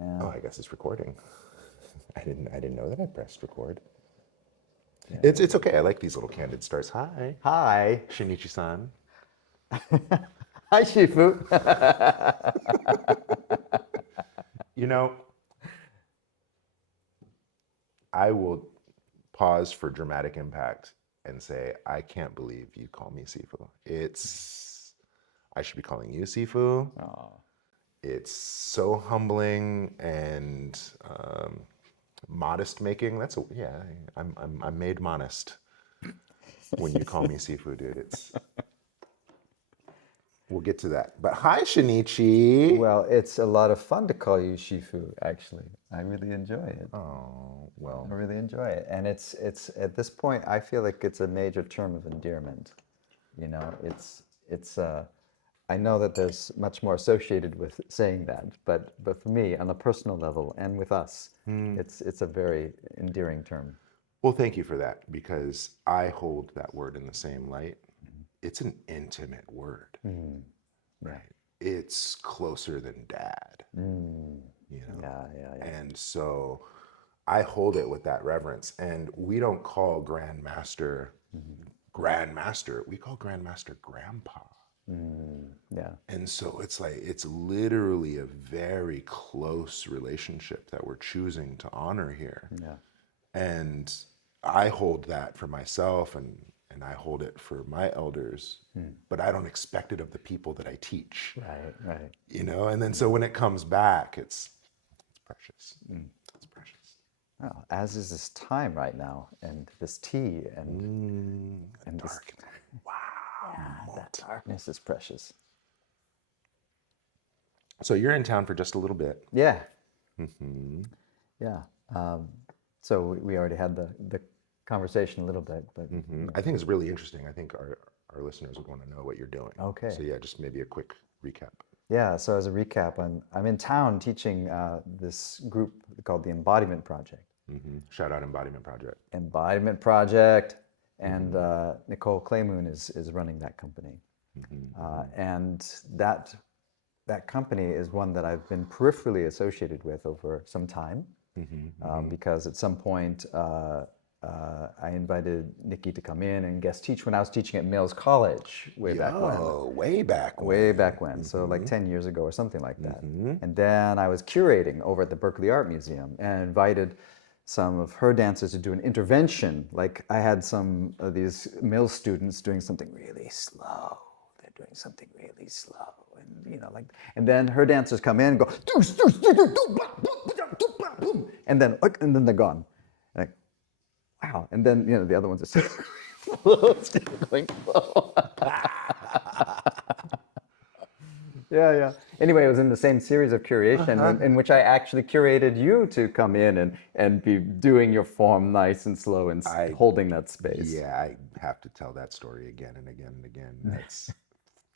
Yeah. Oh, I guess it's recording. I didn't know that I pressed record. Yeah. It's okay. I like these little candid starts. Hi, Shinichi-san. Hi, Shifu. You know, I will pause for dramatic impact and say, I can't believe you call me Sifu. I should be calling you Sifu. Oh, It's so humbling and modest making. Yeah. I'm made modest when you call me Sifu, dude. We'll get to that. But hi, Shinichi. well, it's a lot of fun to call you Shifu, actually. I really enjoy it. Oh well. I really enjoy it. And it's at this point, I feel like it's a major term of endearment. You know, I know that there's much more associated with saying that, but for me, on a personal level and with us, it's a very endearing term. Well, thank you for that because I hold that word in the same light. It's an intimate word, Yeah. right? It's closer than dad, you know? Yeah, yeah, yeah. And so I hold it with that reverence. And we don't call Grandmaster Grandmaster, we call Grandmaster Grandpa. Yeah. And so it's literally a very close relationship that we're choosing to honor here. Yeah. And I hold that for myself and I hold it for my elders, but I don't expect it of the people that I teach. Right, right. And then so when it comes back, it's precious. It's precious. Well, as is this time right now, and this tea, and this, Dark. Wow. that darkness is precious. So you're in town for just a little bit. Yeah. Yeah. So we already had the conversation a little bit, but I think it's really interesting. I think our listeners would want to know what you're doing. Okay. So yeah, just maybe a quick recap. yeah. So as a recap, I'm in town teaching this group called the Embodiment Project. Shout out Embodiment Project. Embodiment Project, and Nicole Claymoon is running that company, and that company is one that I've been peripherally associated with over some time, because at some point I invited Nikki to come in and guest teach when I was teaching at Mills College way back when. Oh, way back when. Way back when, so like 10 years ago or something like that. And then I was curating over at the Berkeley Art Museum and invited some of her dancers to do an intervention. Like I had some of these Mills students doing something really slow. They're doing something really slow. And and then her dancers come in and go, and then they're gone. Like, wow. And then, the other ones are still going slow. Yeah. Anyway, it was in the same series of curation in which I actually curated you to come in and be doing your form nice and slow and holding that space. Yeah, I have to tell that story again and again and again.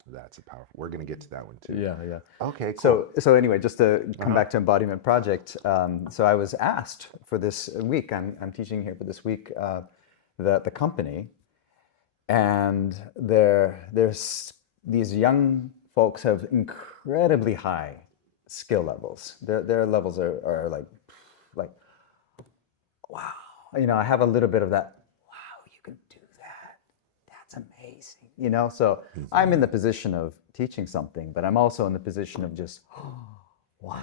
That's a powerful. We're gonna get to that one too. Yeah. Okay, cool. So anyway, just to come back to Embodiment Project, so I was asked for this week. I'm teaching here for this week the company, and there's these young folks have incredibly high skill levels. Their levels are like wow. I have a little bit of that. Wow, you can do that. That's amazing. So I'm in the position of teaching something, but I'm also in the position of just wow.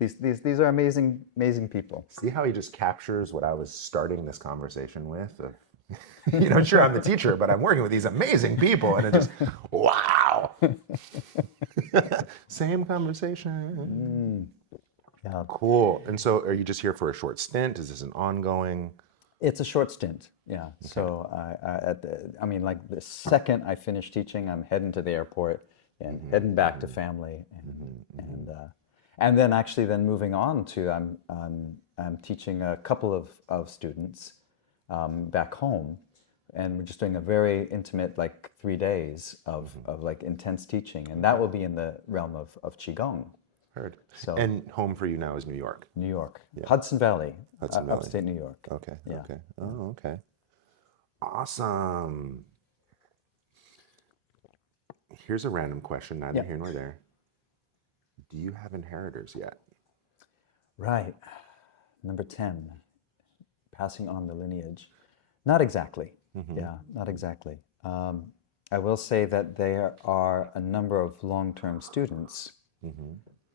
These are amazing people. See how he just captures what I was starting this conversation with? Sure, I'm the teacher, but I'm working with these amazing people, and it just, wow. Same conversation. Yeah. Cool. And so are you just here for a short stint? Is this an ongoing? It's a short stint, yeah. Okay. So like the second I finish teaching, I'm heading to the airport and heading back to family, and then actually moving on to I'm teaching a couple of students back home, and we're just doing a very intimate 3 days of like intense teaching, and that will be in the realm of Qigong. Heard. So, and home for you now is New York. New York, yeah. Hudson Valley, upstate New York. Okay. Yeah. Okay. Oh, okay. Awesome. Here's a random question, neither here nor there. Do you have inheritors yet? Right. Number 10, passing on the lineage. Not exactly. Yeah, not exactly. I will say that there are a number of long-term students,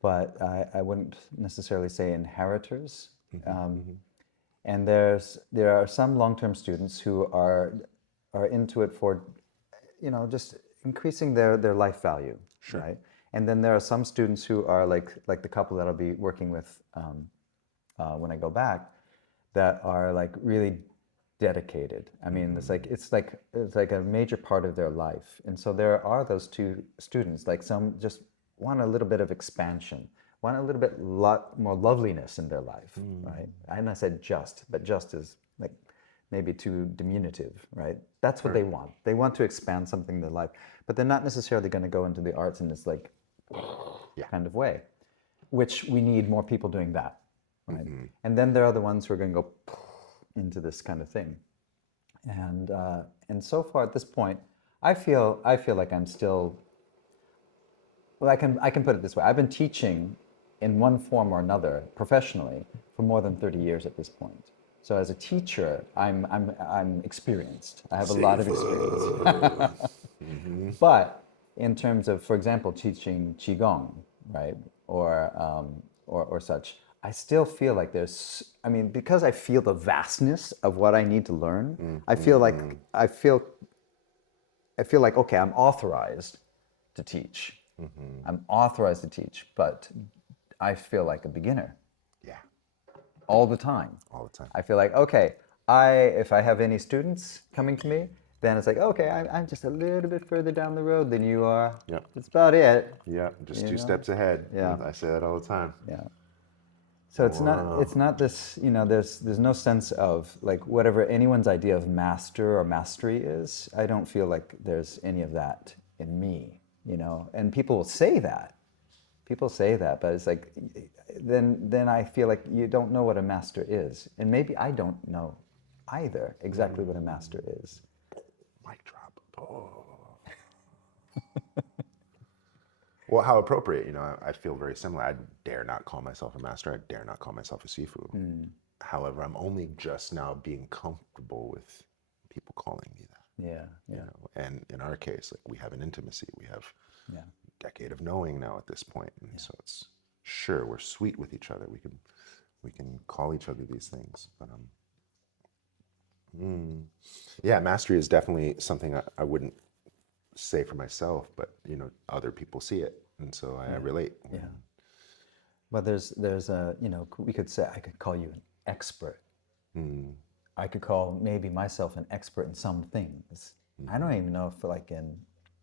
but I wouldn't necessarily say inheritors. And there are some long-term students who are into it for, just increasing their life value, right? And then there are some students who are like the couple that I'll be working with when I go back, that are like really dedicated. I mean, it's like a major part of their life. And so there are those two students, like some just want a little bit of expansion, want a little bit more loveliness in their life, right? And I said just, but just is like maybe too diminutive, right? That's what they want. They want to expand something in their life, but they're not necessarily going to go into the arts in this like kind of way, which we need more people doing that, right? And then there are the ones who are going to go into this kind of thing. And so far at this point, I feel like I'm still. Well, I can put it this way: I've been teaching in one form or another professionally for more than 30 years at this point. So as a teacher, I'm experienced. I have a lot of experience. But in terms of, for example, teaching qigong, right, or such, I still feel like there's. I mean, because I feel the vastness of what I need to learn, I feel like okay, I'm authorized to teach. I'm authorized to teach, but I feel like a beginner Yeah, all the time. all the time. I feel like, okay, if I have any students coming to me, then it's like, okay, I'm just a little bit further down the road than you are. Yeah. That's about it. Yeah, just You two know? steps ahead. Yeah. I say that all the time. Yeah. So it's not this, there's no sense of like whatever anyone's idea of master or mastery is. I don't feel like there's any of that in me, and people will say that. People say that, but it's like then I feel like you don't know what a master is. And maybe I don't know either exactly what a master is. Mic drop. Oh. Well, how appropriate. I feel very similar. I dare not call myself a master. I dare not call myself a sifu. However, I'm only just now being comfortable with people calling me that. Yeah, yeah, And in our case, like we have an intimacy. We have yeah. a decade of knowing now at this point. And so it's sure we're sweet with each other. We can call each other these things. But yeah, mastery is definitely something I wouldn't say for myself, but other people see it, and so I relate. Yeah. Well, there's a, we could say, I could call you an expert. I could call maybe myself an expert in some things. I don't even know if like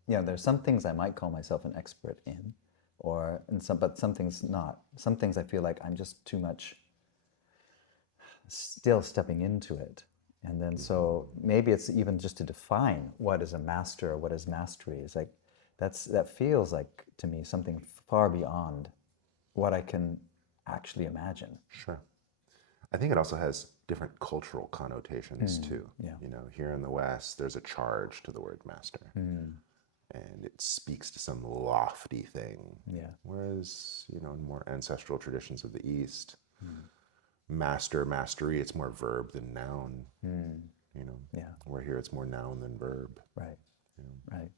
there's some things I might call myself an expert in, but some things not. Some things I feel like I'm just too much still stepping into it. And then so maybe it's even just to define what is a master or what is mastery. It's like that feels like to me something far beyond what I can actually imagine. Sure. I think it also has different cultural connotations too. Yeah. Here in the West, there's a charge to the word master, and it speaks to some lofty thing. Yeah. Whereas, in more ancestral traditions of the East, master, mastery, it's more verb than noun. Yeah. Where here it's more noun than verb. Right. Right.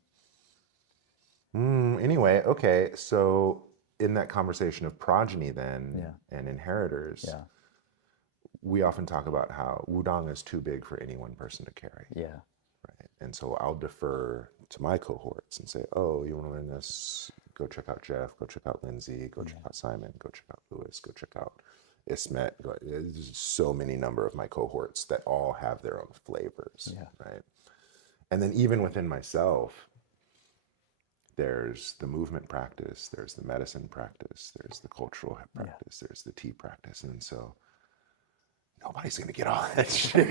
Anyway, okay, so in that conversation of progeny then and inheritors, we often talk about how wudang is too big for any one person to carry. Yeah. Right. And so I'll defer to my cohorts and say, oh, you want to learn this? Go check out Jeff, go check out Lindsay, go check out Simon, go check out Lewis, go check out Ismet. There's so many number of my cohorts that all have their own flavors. Yeah. Right. And then even within myself, there's the movement practice, there's the medicine practice, there's the cultural practice, there's the tea practice. And so nobody's going to get all that shit.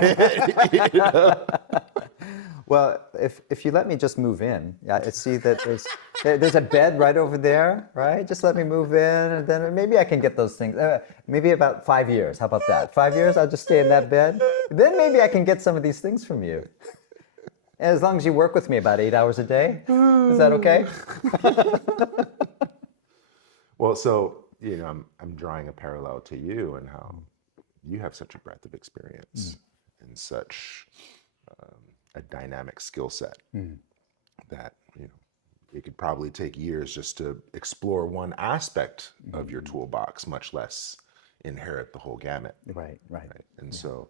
Well, if you let me just move in, I see that there's a bed right over there, right? Just let me move in, and then maybe I can get those things. Maybe about 5 years. How about that? 5 years, I'll just stay in that bed. Then maybe I can get some of these things from you. As long as you work with me about 8 hours a day. Is that okay? Well, so you know, I'm drawing a parallel to you and how you have such a breadth of experience and such a dynamic skill set that, you know, it could probably take years just to explore one aspect of your toolbox, much less inherit the whole gamut. Right. And so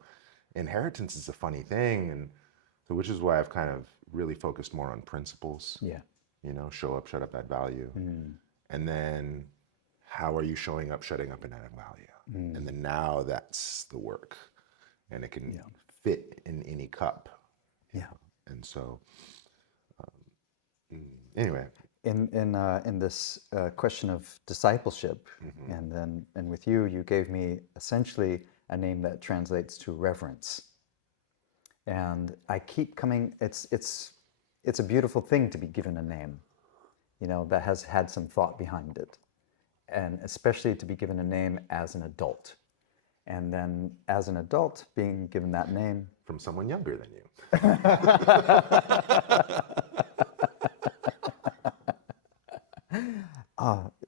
inheritance is a funny thing, and so which is why I've kind of really focused more on principles. Yeah. You know, show up, shut up, add value. And then how are you showing up, shutting up, and adding value? And then now that's the work. And it can fit in any cup. Yeah. And so anyway. In this question of discipleship, and with you, you gave me essentially a name that translates to reverence. And I keep coming. It's a beautiful thing to be given a name, you know, that has had some thought behind it, and especially to be given a name as an adult, and then as an adult being given that name From someone younger than you.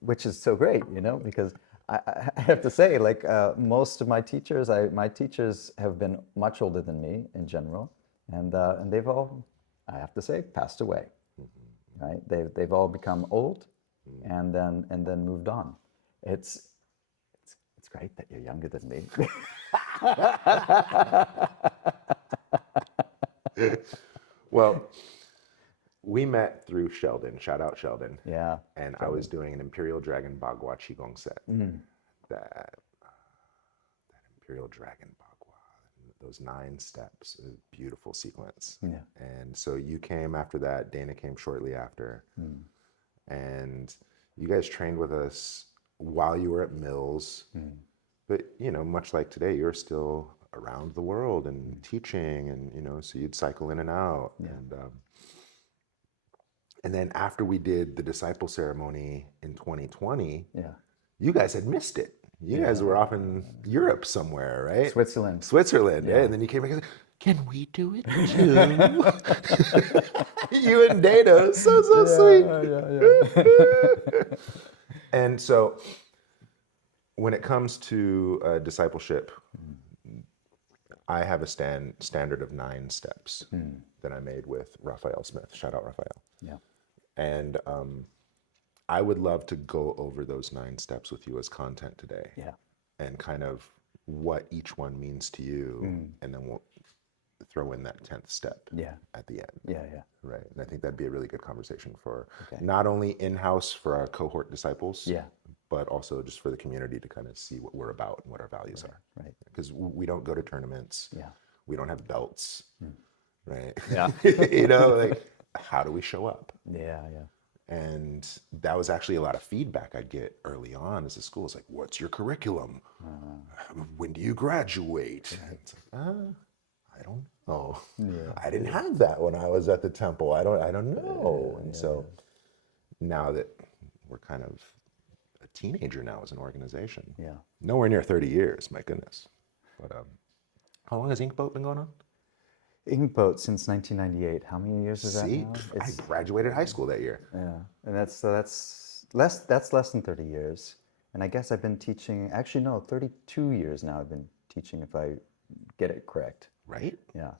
which is so great, you know, because I have to say, like most of my teachers have been much older than me in general, and they've all, I have to say, passed away. Right? They've all become old, and then moved on. It's great that you're younger than me. Well, we met through Sheldon. Shout out Sheldon. Yeah. And I was doing an Imperial Dragon Bagua Qigong set. That Imperial Dragon Bagua, those 9 steps, a beautiful sequence. Yeah. And so you came after that. Dana came shortly after. And you guys trained with us while you were at Mills. But, you know, much like today, you're still around the world and teaching, and, you know, so you'd cycle in and out. And then after we did the disciple ceremony in 2020, you guys had missed it. You guys were off in Europe somewhere, right? Switzerland, right? And then you came back and said, can we do it too? You and Dana, so sweet. And so when it comes to discipleship, I have a standard of 9 steps that I made with Raphael Smith. Shout out Raphael. Yeah. And I would love to go over those 9 steps with you as content today. Yeah. And kind of what each one means to you. And then we'll throw in that 10th step at the end. Yeah. Right. And I think that'd be a really good conversation for not only in-house for our cohort disciples, but also just for the community to kind of see what we're about and what our values are. Right. Because we don't go to tournaments. Yeah. We don't have belts. Right. Yeah. You know, like, how do we show up? Yeah. And that was actually a lot of feedback I'd get early on as a school. It's like, what's your curriculum? When do you graduate? It's like, I don't know. I didn't have that when I was at the temple. I don't know. And so now that we're kind of a teenager now as an organization, nowhere near 30 years, my goodness. But how long has Inkboat been going on? Inkboat since 1998. How many years is that now? I graduated high school that year. Yeah, and that's less than 30 years. And I guess I've been teaching. Actually, no, 32 years now. I've been teaching, if I get it correct. Right. Yeah.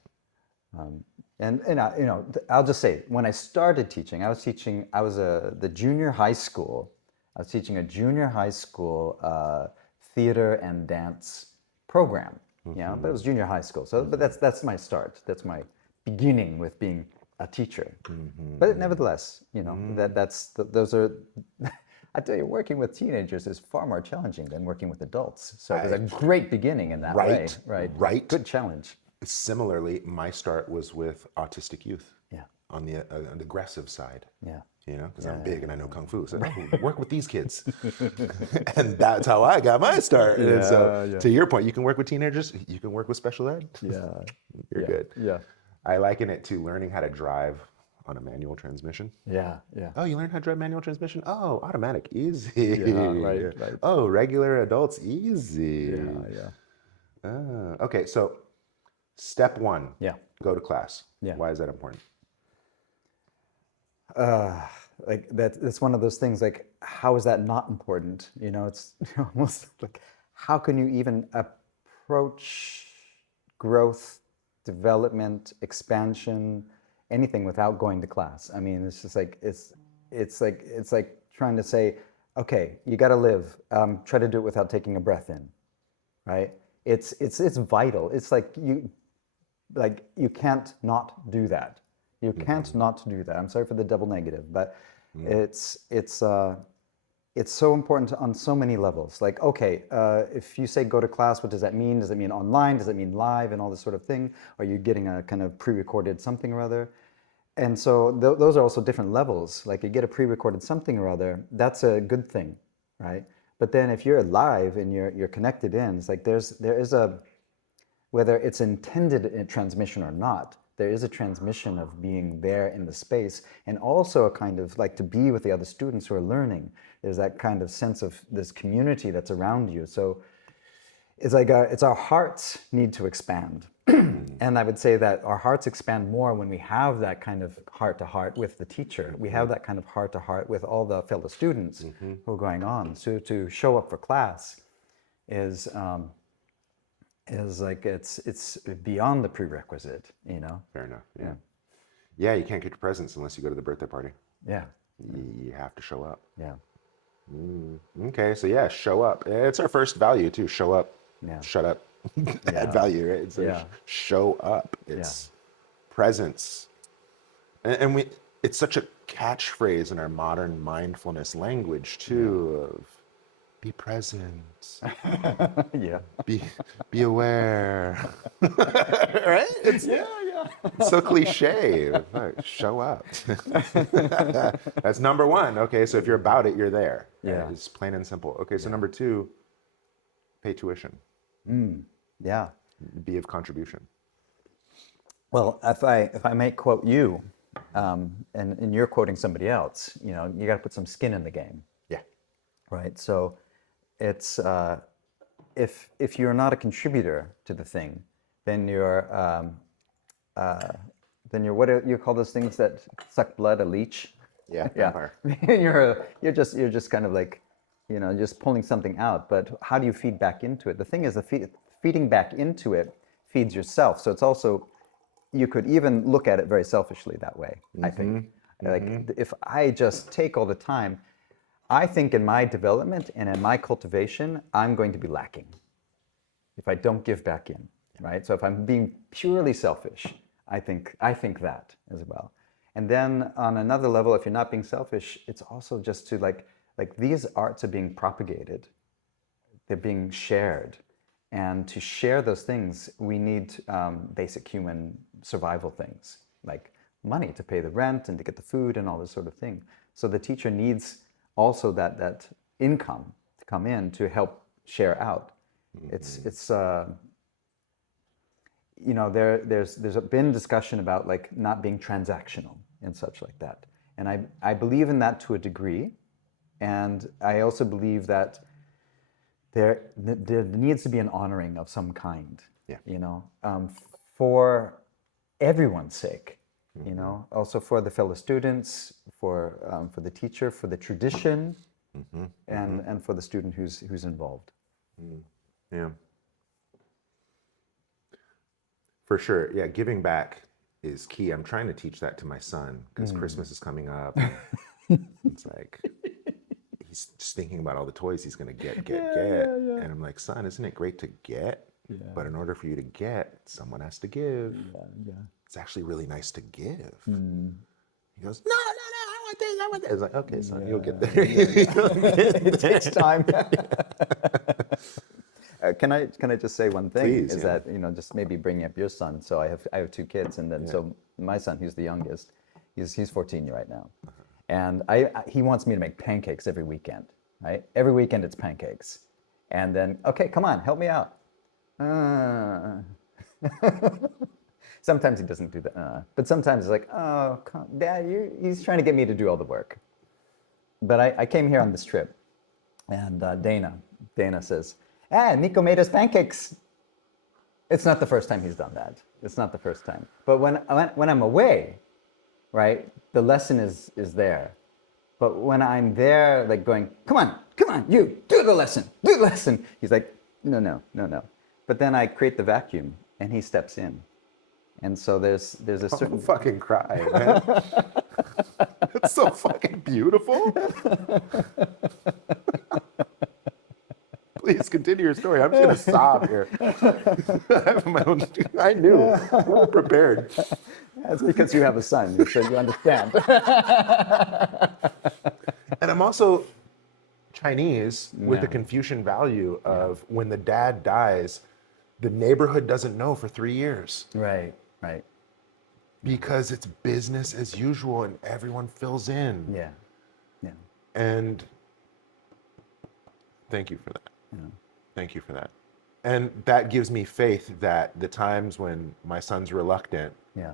And you know, I'll just say, when I started teaching, I was the junior high school. I was teaching a junior high school theater and dance program. Yeah, but it was junior high school. So, but that's my start. That's my beginning with being a teacher. But nevertheless, you know, those are. I tell you, working with teenagers is far more challenging than working with adults. So it was a great beginning in that way. Right. Good challenge. Similarly, my start was with autistic youth. Yeah. On the aggressive side. Yeah. You know, because I'm big and I know Kung Fu. So work with these kids. And that's how I got my start. And so to your point, you can work with teenagers, you can work with special ed. Yeah. You're good. Yeah. I liken it to learning how to drive on a manual transmission. Yeah. Oh, you learned how to drive manual transmission? Oh, automatic, easy. Yeah, right. Oh, regular adults, easy. Yeah. Okay, so step 1. Yeah. Go to class. Yeah. Why is that important? like that. It's one of those things. Like, how is that not important? You know, it's almost like, how can you even approach growth, development, expansion, anything without going to class? I mean, it's just like it's like trying to say, okay, you got to live. Try to do it without taking a breath in, right? It's vital. It's like you can't not do that. You can't not do that. I'm sorry for the double negative, but it's so important on so many levels. Like, okay, if you say go to class, what does that mean? Does it mean online? Does it mean live and all this sort of thing? Are you getting a kind of pre-recorded something or other? And so those are also different levels. Like you get a pre-recorded something or other, that's a good thing, right? But then if you're live and you're connected in, it's like there is a, whether it's intended in transmission or not, there is a transmission of being there in the space, and also a kind of like to be with the other students who are learning. There's that kind of sense of this community that's around you. So it's like it's our hearts need to expand. And I would say that our hearts expand more when we have that kind of heart to heart with the teacher. We have that kind of heart to heart with all the fellow students who are going on. So to show up for class is like it's beyond the prerequisite, you know. Fair enough. Yeah. Yeah, you can't get your presents unless you go to the birthday party. Yeah. You have to show up. Yeah. Okay, so yeah, show up. It's our first value too. Show up. Yeah. Shut up. Add value, right? It's like show up. It's presence. And we it's such a catchphrase in our modern mindfulness language too of be present. Yeah. Be aware. Right? It's so cliche. Like, show up. That's number one. Okay, so if you're about it, you're there. Yeah. It's plain and simple. Okay, so number two, pay tuition. Yeah. Be of contribution. Well, if I may quote you, and you're quoting somebody else, you know, you got to put some skin in the game. Yeah. Right. So it's if you're not a contributor to the thing, then you're what do you call those things that suck blood, a leech? Yeah. Vampire. you're just kind of like, you know, just pulling something out. But how do you feed back into it? The thing is, feeding back into it feeds yourself. So it's also, you could even look at it very selfishly that way. I think, like if I just take all the time, I think in my development and in my cultivation, I'm going to be lacking if I don't give back in, right? So if I'm being purely selfish, I think that as well. And then on another level, if you're not being selfish, it's also just to like these arts are being propagated, they're being shared. And to share those things, we need basic human survival things, like money to pay the rent and to get the food and all this sort of thing. So the teacher needs also that income to come in to help share out. It's you know, there's been discussion about like not being transactional and such like that. And I believe in that to a degree. And I also believe that there needs to be an honoring of some kind, you know, for everyone's sake, you know, also for the fellow students, for the teacher, for the tradition, and for the student who's involved. Yeah. For sure. Yeah, giving back is key. I'm trying to teach that to my son because Christmas is coming up. It's like he's just thinking about all the toys he's going to get. And I'm like, son, isn't it great to get? Yeah. But in order for you to get, someone has to give. Yeah. It's actually really nice to give. He goes, no, I want this. It's like, okay, son, you'll get there. It takes time. Can I just say one thing? Please, that, you know, just maybe bringing up your son. So I have two kids, and then so my son, who's the youngest, he's 14 right now. And he wants me to make pancakes every weekend, right? Every weekend it's pancakes. And then, okay, come on, help me out. Sometimes he doesn't do that. But sometimes it's like, oh, Dad, he's trying to get me to do all the work. But I came here on this trip, and Dana says, Nico made us pancakes. It's not the first time he's done that. It's not the first time. But when I'm away, right, the lesson is there. But when I'm there, like going, come on, you do the lesson, do the lesson. He's like, no, no, no, no. But then I create the vacuum, and he steps in, and so there's a I'm certain. fucking cry, man. It's so fucking beautiful. Please continue your story. I'm just gonna sob here. I have my own. I knew. I'm prepared. That's because you have a son, so you understand. And I'm also Chinese with the Confucian value of when the dad dies, the neighborhood doesn't know for 3 years Right, right. because it's business as usual and everyone fills in. Yeah, yeah, And thank you for that. Thank you for that. And that gives me faith that the times when my son's reluctant, yeah,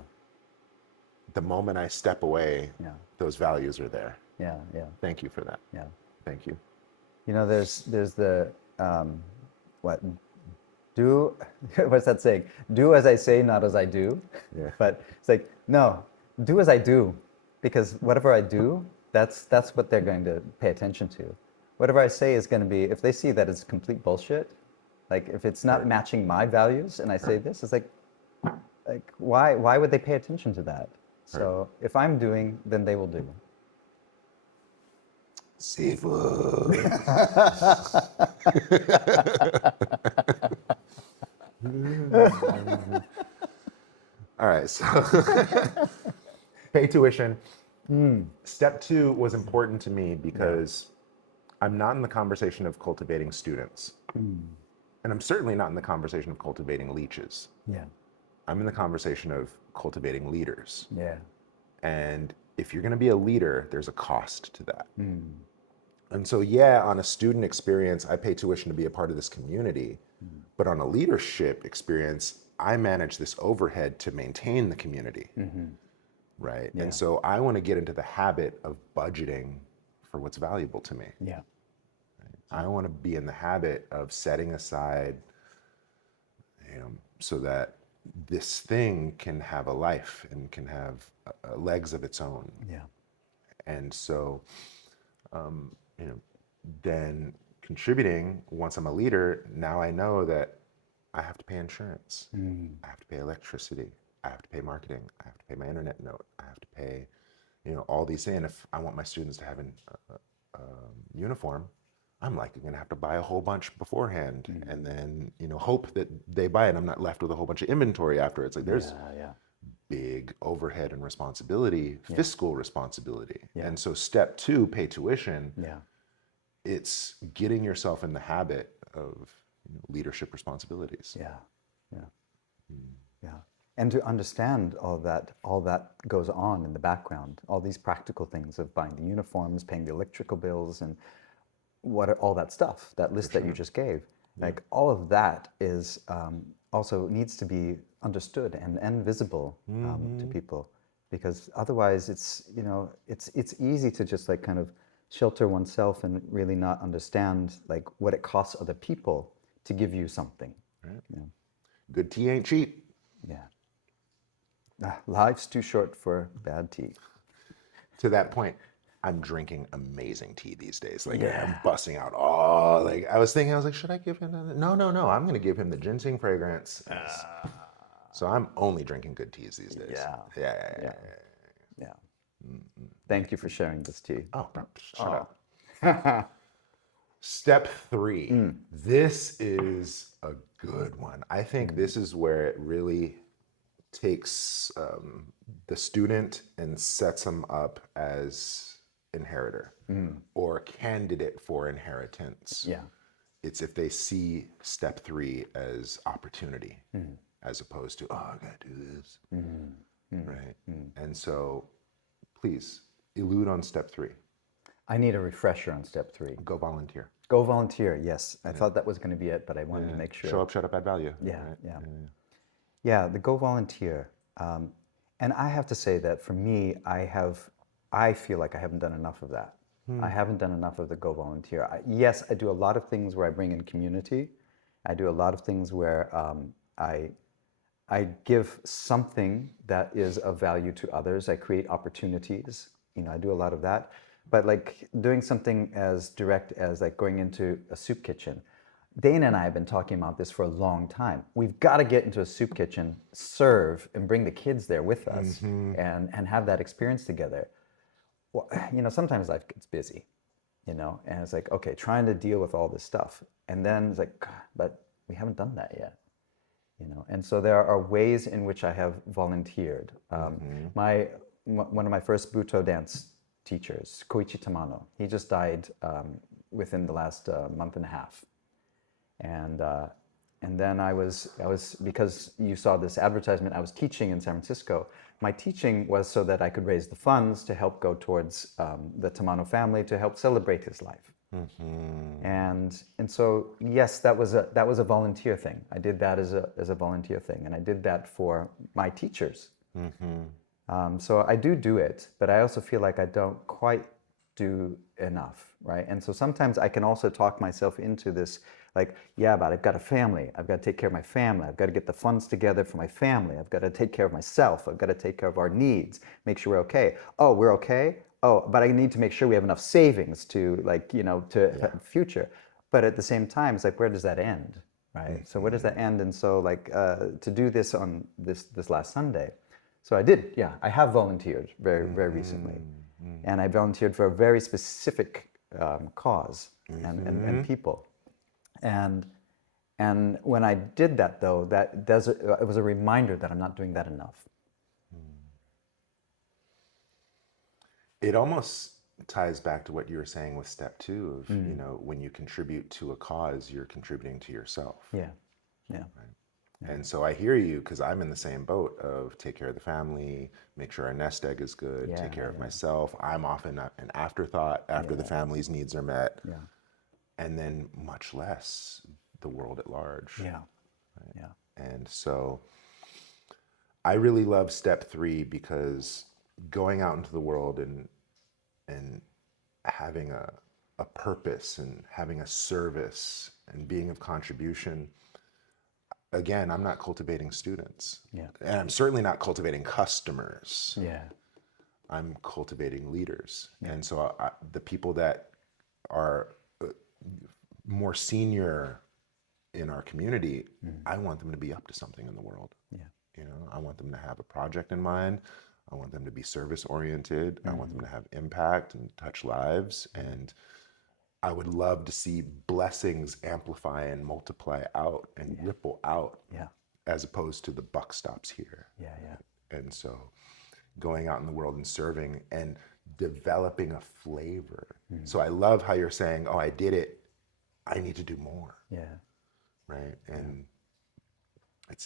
the moment I step away, yeah, those values are there. yeah, yeah, Thank you for that. yeah. Thank you. You know, there's the what do what's that saying? Do as I say, not as I do. Yeah. But it's like, no, do as I do, because whatever I do, that's what they're going to pay attention to. Whatever I say is going to be, if they see that it's complete bullshit, like if it's not matching my values, and I say this, it's like why would they pay attention to that? So if I'm doing, then they will do. Seafood. All right, so pay tuition. Step 2 was important to me because I'm not in the conversation of cultivating students. And I'm certainly not in the conversation of cultivating leeches. Yeah, I'm in the conversation of cultivating leaders. yeah, And if you're going to be a leader, there's a cost to that. And so, yeah, on a student experience, I pay tuition to be a part of this community. But on a leadership experience, I manage this overhead to maintain the community. Right. Yeah. And so I want to get into the habit of budgeting for what's valuable to me. yeah, I want to be in the habit of setting aside, so that this thing can have a life and can have legs of its own. yeah, And so, then contributing, once I'm a leader, now I know that I have to pay insurance, I have to pay electricity, I have to pay marketing, I have to pay my internet note, I have to pay, all these things. And if I want my students to have a uniform, I'm likely going to have to buy a whole bunch beforehand, and then hope that they buy it. I'm not left with a whole bunch of inventory after. It's like there's yeah, big overhead and responsibility, fiscal responsibility. Yeah. And so step 2, pay tuition. yeah, It's getting yourself in the habit of leadership responsibilities. yeah, yeah, yeah. And to understand all that goes on in the background, all these practical things of buying the uniforms, paying the electrical bills, and all that stuff, that list that you just gave, like all of that is also needs to be understood and visible to people, because otherwise it's easy to just like kind of shelter oneself and really not understand like what it costs other people to give you something. Right. Yeah. Good tea ain't cheap. Yeah. Life's too short for bad tea. To that point, I'm drinking amazing tea these days. Like Yeah. I'm busting out I was like, should I give him no, I'm gonna give him the ginseng fragrance. So I'm only drinking good teas these days. Yeah. Yeah. Thank you for sharing this tea. Oh, shut up. Step 3. This is a good one. I think this is where it really takes the student and sets them up as inheritor or candidate for inheritance. Yeah. It's if they see step 3 as opportunity as opposed to, I gotta do this. Right. And so please elude on step 3. I need a refresher on step 3. Go volunteer. Go volunteer. Yes. I thought that was going to be it, but I wanted to make sure. Show up, shut up, add value. Yeah, Right? yeah. Yeah, the go volunteer. And I have to say that for me, I feel like I haven't done enough of that. I haven't done enough of the go volunteer. Yes, I do a lot of things where I bring in community. I do a lot of things where I give something that is of value to others. I create opportunities. I do a lot of that. but like doing something as direct as like going into a soup kitchen. Dana and I have been talking about this for a long time. We've got to get into a soup kitchen, serve, and bring the kids there with us, and have that experience together. Well, sometimes life gets busy, and it's like, okay, trying to deal with all this stuff, and then it's like, "God, but we haven't done that yet." And so there are ways in which I have volunteered. One of my first Buto dance teachers, Koichi Tamano, he just died within the last month and a half. And then I was because you saw this advertisement, I was teaching in San Francisco. My teaching was so that I could raise the funds to help go towards the Tamano family to help celebrate his life. And so yes, that was a volunteer thing. I did that as a volunteer thing, and I did that for my teachers. So I do it, but I also feel like I don't quite do enough, right? And so sometimes I can also talk myself into this, like, yeah, but I've got a family. I've got to take care of my family. I've got to get the funds together for my family. I've got to take care of myself. I've got to take care of our needs, make sure we're okay. Oh, we're okay? Oh, but I need to make sure we have enough savings to, like, to future. But at the same time, it's like, where does that end, right? So where does that end? And so, like, to do this on this last Sunday, so I did, yeah, I have volunteered very recently. And I volunteered for a very specific cause and people. And when I did that, though, it was a reminder that I'm not doing that enough. It almost ties back to what you were saying with step 2 of, when you contribute to a cause, you're contributing to yourself. Yeah. Right? And so I hear you, because I'm in the same boat of take care of the family, make sure our nest egg is good, take care of myself. I'm often an afterthought after the family's needs are met. Yeah. And then much less the world at large. Yeah. Right? Yeah. And so I really love step 3, because going out into the world and having a purpose and having a service and being of contribution, again, I'm not cultivating students. Yeah. And I'm certainly not cultivating customers. Yeah. I'm cultivating leaders. Yeah. And so the people that are more senior in our community, I want them to be up to something in the world. Yeah. I want them to have a project in mind. I want them to be service oriented. I want them to have impact and touch lives. And I would love to see blessings amplify and multiply out and ripple out, as opposed to the buck stops here. Yeah. And so going out in the world and serving and developing a flavor. So I love how you're saying, oh, I did it, I need to do more. Yeah. Right. And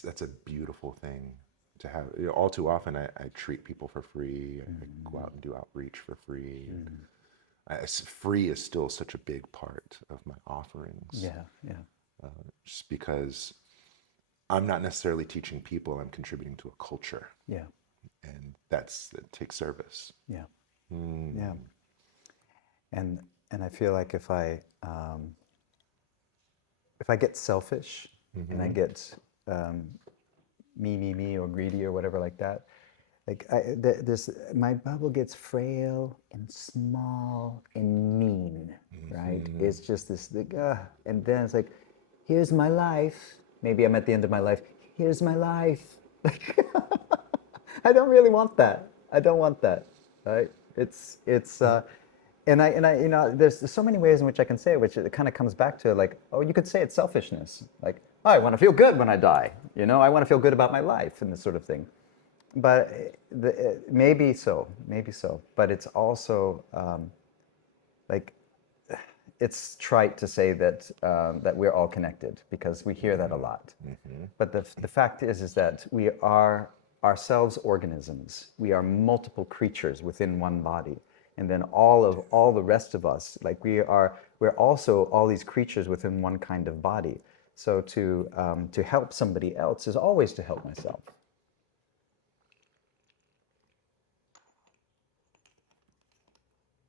that's a beautiful thing to have. All too often I treat people for free. I go out and do outreach for free. Free is still such a big part of my offerings. Yeah. Just because I'm not necessarily teaching people, I'm contributing to a culture. Yeah. And it takes service. Yeah. Yeah. And I feel like if I get selfish and I get me or greedy or whatever like that, like my bubble gets frail and small and mean, right? It's just this, and then it's like, here's my life. Maybe I'm at the end of my life. Here's my life. I don't really want that. I don't want that, right? And I there's so many ways in which I can say it, which it kind of comes back to, like, oh, you could say it's selfishness. Like, oh, I want to feel good when I die. I want to feel good about my life and this sort of thing. But maybe so. But it's also like, it's trite to say that that we're all connected, because we hear that a lot. But the fact is that we are ourselves organisms. We are multiple creatures within one body. And then all the rest of us, like we're also all these creatures within one kind of body. So to help somebody else is always to help myself.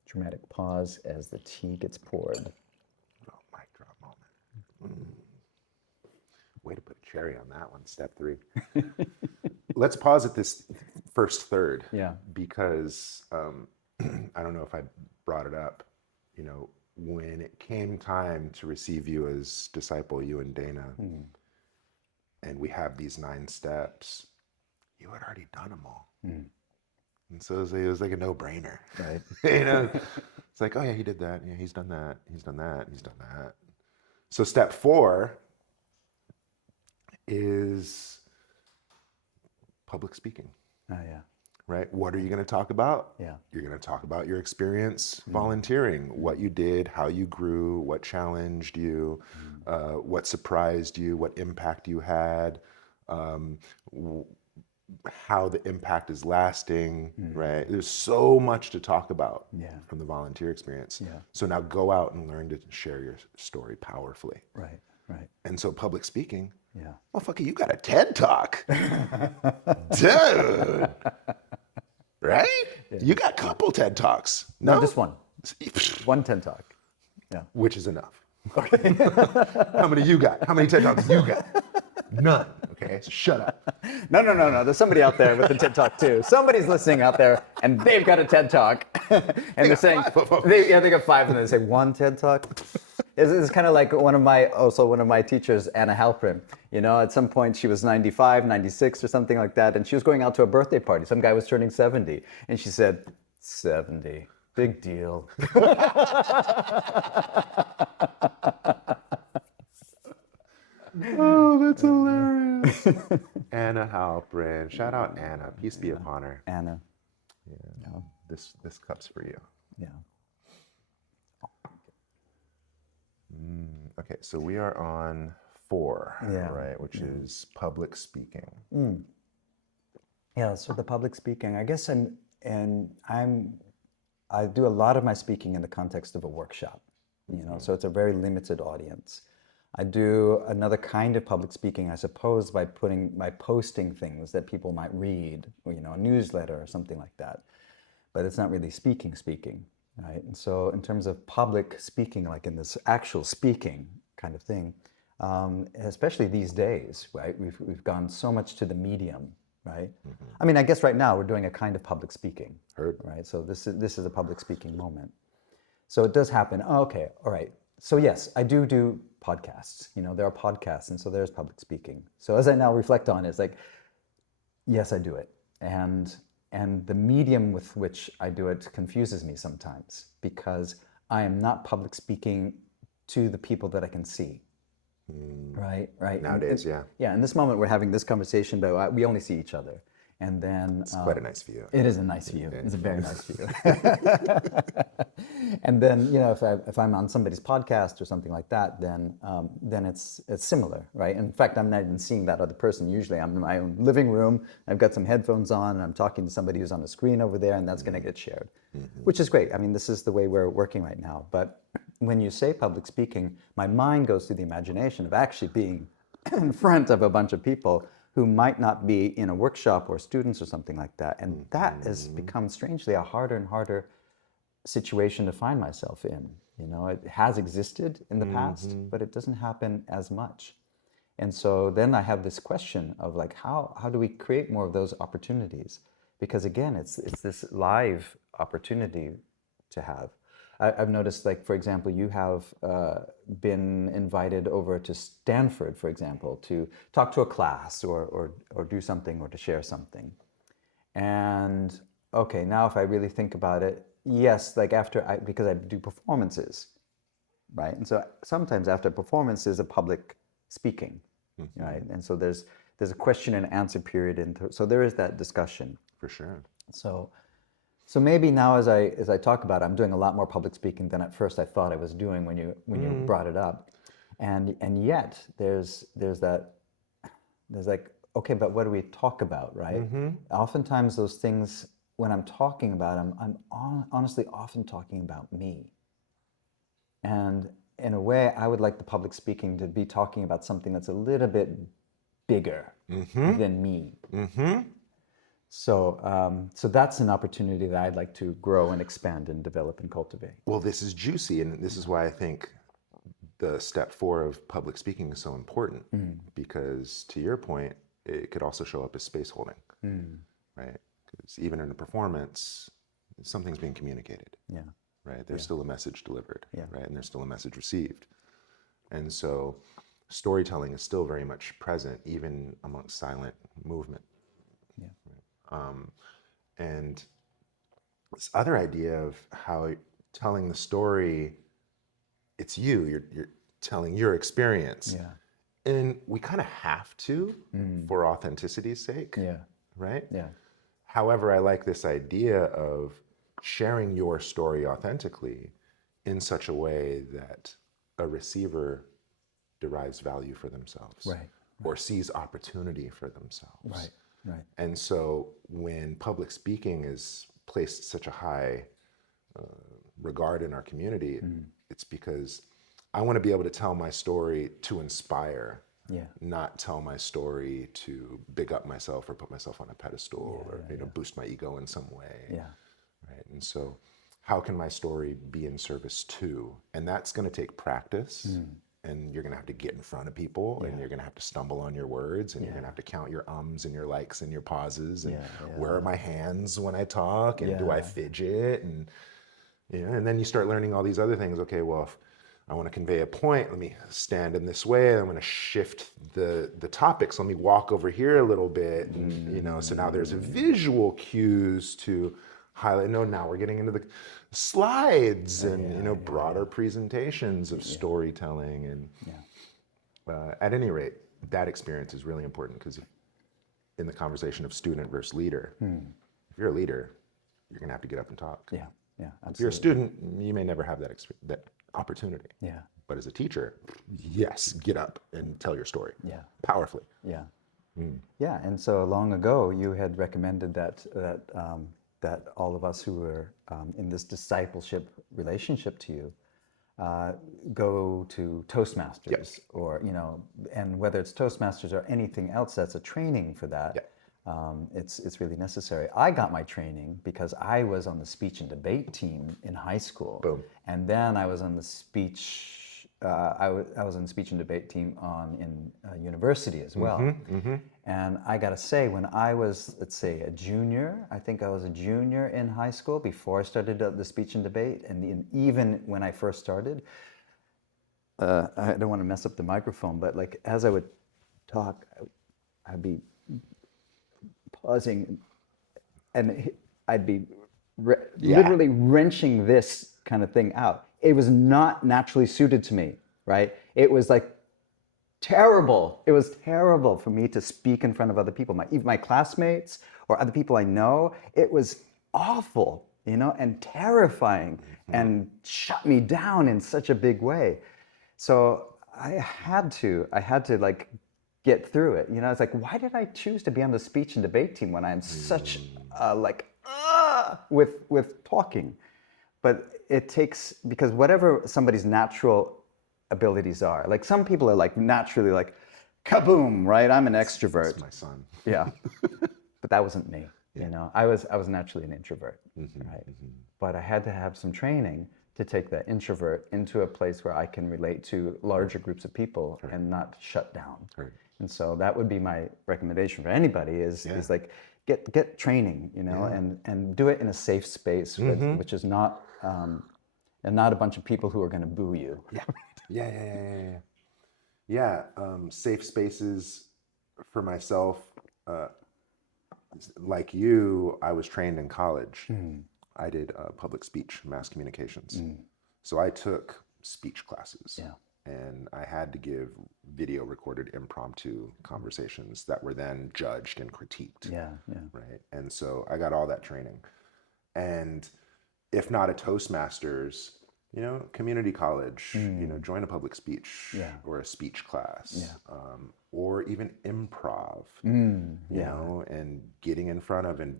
Dramatic pause as the tea gets poured. Oh, mic drop moment. Way to put a cherry on that one, step 3. Let's pause at this first third. Yeah. Because I don't know if I brought brought it up, you know, when it came time to receive you as disciple, you and Dana, and we have these 9 steps, you had already done them all. And so it was like a no-brainer. Right. You know, it's like, oh yeah, he did that. Yeah, he's done that. He's done that. He's done that. So step 4 is public speaking. Oh, yeah. Right? What are you going to talk about? Yeah. You're going to talk about your experience volunteering, what you did, how you grew, what challenged you, what surprised you, what impact you had, how the impact is lasting, right? There's so much to talk about from the volunteer experience. Yeah. So now go out and learn to share your story powerfully. Right. Right. And so public speaking, Yeah. motherfucker, you got a TED Talk. Dude. Right? Yeah. You got a couple TED Talks. No, just one. One TED Talk. Yeah. Which is enough. Okay. How many you got? How many TED Talks you got? None. Okay, so shut up. No. There's somebody out there with a TED Talk too. Somebody's listening out there, and they've got a TED Talk, and they're saying, they got 5, and they say 1 TED Talk. It's kind of like one of my teachers, Anna Halprin. You know, at some point she was 95, 96 or something like that, and she was going out to a birthday party. Some guy was turning 70, and she said, 70, big deal. Oh, that's hilarious. Anna Halprin. Shout out Anna. Peace be upon her. Anna. Yeah. This cup's for you. Yeah. Okay, so we are on 4, right? Which is public speaking. Yeah, so the public speaking, I guess I do a lot of my speaking in the context of a workshop, you know, so it's a very limited audience. I do another kind of public speaking, I suppose, by posting things that people might read, or, you know, a newsletter or something like that. But it's not really speaking, right? And so in terms of public speaking, like in this actual speaking kind of thing, especially these days, right? We've gone so much to the medium, right? I mean, I guess right now we're doing a kind of public speaking, right? So this is a public speaking moment. So it does happen. Oh, okay, all right. So yes, I do podcasts. You know, there are podcasts, and so there's public speaking. So as I now reflect on it, it's like, yes, I do it. And the medium with which I do it confuses me sometimes, because I am not public speaking to the people that I can see. Right. Nowadays, Yeah, in this moment we're having this conversation, but we only see each other. And then it's quite a nice view. It is a nice view. It's a very nice view. And then, you know, if I'm on somebody's podcast or something like that, then it's similar, right? In fact, I'm not even seeing that other person. Usually I'm in my own living room, I've got some headphones on, and I'm talking to somebody who's on the screen over there, and that's going to get shared, which is great. I mean, this is the way we're working right now. But when you say public speaking, my mind goes to the imagination of actually being in front of a bunch of people who might not be in a workshop or students or something like that. And that has become strangely a harder and harder situation to find myself in. You know, it has existed in the past, but it doesn't happen as much. And so then I have this question of like, how do we create more of those opportunities? Because again, it's this live opportunity to have. I've noticed, like, for example, you have been invited over to Stanford, for example, to talk to a class or do something or to share something. And okay, now if I really think about it, yes, like because I do performances, right? And so sometimes after a performance is a public speaking, right? And so there's a question and answer period, and so there is that discussion. For sure. So maybe now as I talk about it, I'm doing a lot more public speaking than at first I thought I was doing when you brought it up, and yet there's like, okay, but what do we talk about, right? Oftentimes those things, when I'm talking about them, I'm honestly often talking about me, and in a way I would like the public speaking to be talking about something that's a little bit bigger than me. So that's an opportunity that I'd like to grow and expand and develop and cultivate. Well, this is juicy, and this is why I think the step 4 of public speaking is so important, because to your point, it could also show up as space holding, right? Because even in a performance, something's being communicated. Yeah. right? There's still a message delivered, Yeah. right? And there's still a message received. And so storytelling is still very much present, even amongst silent movement. Yeah. And this other idea of how telling the story, it's you're telling your experience. Yeah. And we kind of have to for authenticity's sake, Yeah. right? Yeah. However, I like this idea of sharing your story authentically in such a way that a receiver derives value for themselves, Right. or sees opportunity for themselves. Right. Right. And so when public speaking is placed such a high regard in our community, it's because I want to be able to tell my story to inspire, Yeah. not tell my story to big up myself or put myself on a pedestal or boost my ego in some way. Yeah. Right. And so how can my story be in service to? And that's going to take practice. And you're going to have to get in front of people, and you're going to have to stumble on your words, and you're going to have to count your ums and your likes and your pauses, and where are my hands when I talk, and do I fidget, and and then you start learning all these other things. Okay, well, if I want to convey a point, let me stand in this way. I'm going to shift the topics. Let me walk over here a little bit, and so now there's visual cues to highlight. No, now we're getting into the slides and broader presentations of storytelling. And at any rate, that experience is really important, because in the conversation of student versus leader, if you're a leader, you're going to have to get up and talk. Yeah. Yeah. If you're a Absolutely. student, you may never have that opportunity. Yeah. But as a teacher, yes, get up and tell your story. Yeah. Powerfully. Yeah. Yeah. And so long ago, you had recommended that all of us who were in this discipleship relationship to you go to Toastmasters, Yes. or and whether it's Toastmasters or anything else that's a training for that. Yeah. It's really necessary. I got my training because I was on the speech and debate team in high school. Boom. And then I was on the speech. I was on the speech and debate team in university as well. And I got to say, when I was, let's say, a junior, I think I was a junior in high school before I started the speech and debate, and even when I first started, I don't want to mess up the microphone, but like as I would talk, I'd be pausing, and I'd be literally wrenching this kind of thing out. It was not naturally suited to me, right? It was like terrible. It was terrible for me to speak in front of other people, even my classmates or other people I know. It was awful, and terrifying, and shut me down in such a big way. So I had to like get through it. It's like, why did I choose to be on the speech and debate team when I'm such with talking? But it takes, because whatever somebody's natural abilities are, like some people are like naturally like kaboom, right? I'm an extrovert. That's my son. Yeah. But that wasn't me. I was naturally an introvert, right? But I had to have some training to take that introvert into a place where I can relate to larger groups of people and not shut down. Right. And so that would be my recommendation for anybody is like get training, and do it in a safe space, which is not and not a bunch of people who are going to boo you. Yeah. Safe spaces for myself. Like you, I was trained in college. I did public speech, mass communications. So I took speech classes. And I had to give video recorded impromptu conversations that were then judged and critiqued. Right. And so I got all that training. And if not a Toastmasters, community college, join a public speech or a speech class, or even improv, and getting in front of and,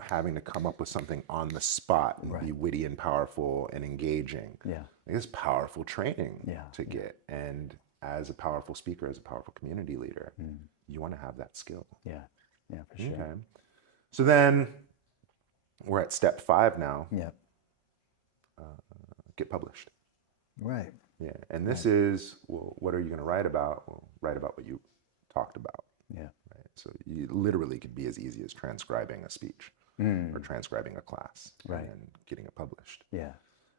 having to come up with something on the spot and be witty and powerful and engaging. I think it's powerful training to get. And as a powerful speaker, as a powerful community leader, you want to have that skill. Yeah, for sure. Okay. So then we're at step 5 now. Get published. Right. Yeah. And this is, well, what are you going to write about? Well, write about what you talked about. Right. So you literally could be as easy as transcribing a speech or transcribing a class and getting it published.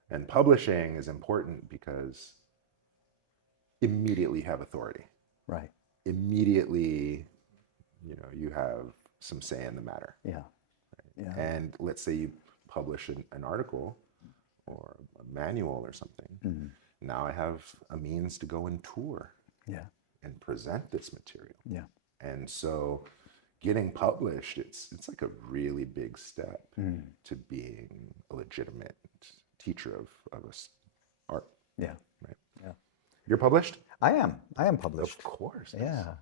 And publishing is important because immediately you have authority. Right. Immediately, you have some say in the matter. Yeah. Yeah. And let's say you publish an article or a manual or something. Mm. Now I have a means to go and tour Yeah. and present this material. Yeah. And so getting published, it's like a really big step to being a legitimate teacher of art. Yeah. Right? Yeah. You're published? I am published. Of course. Yeah.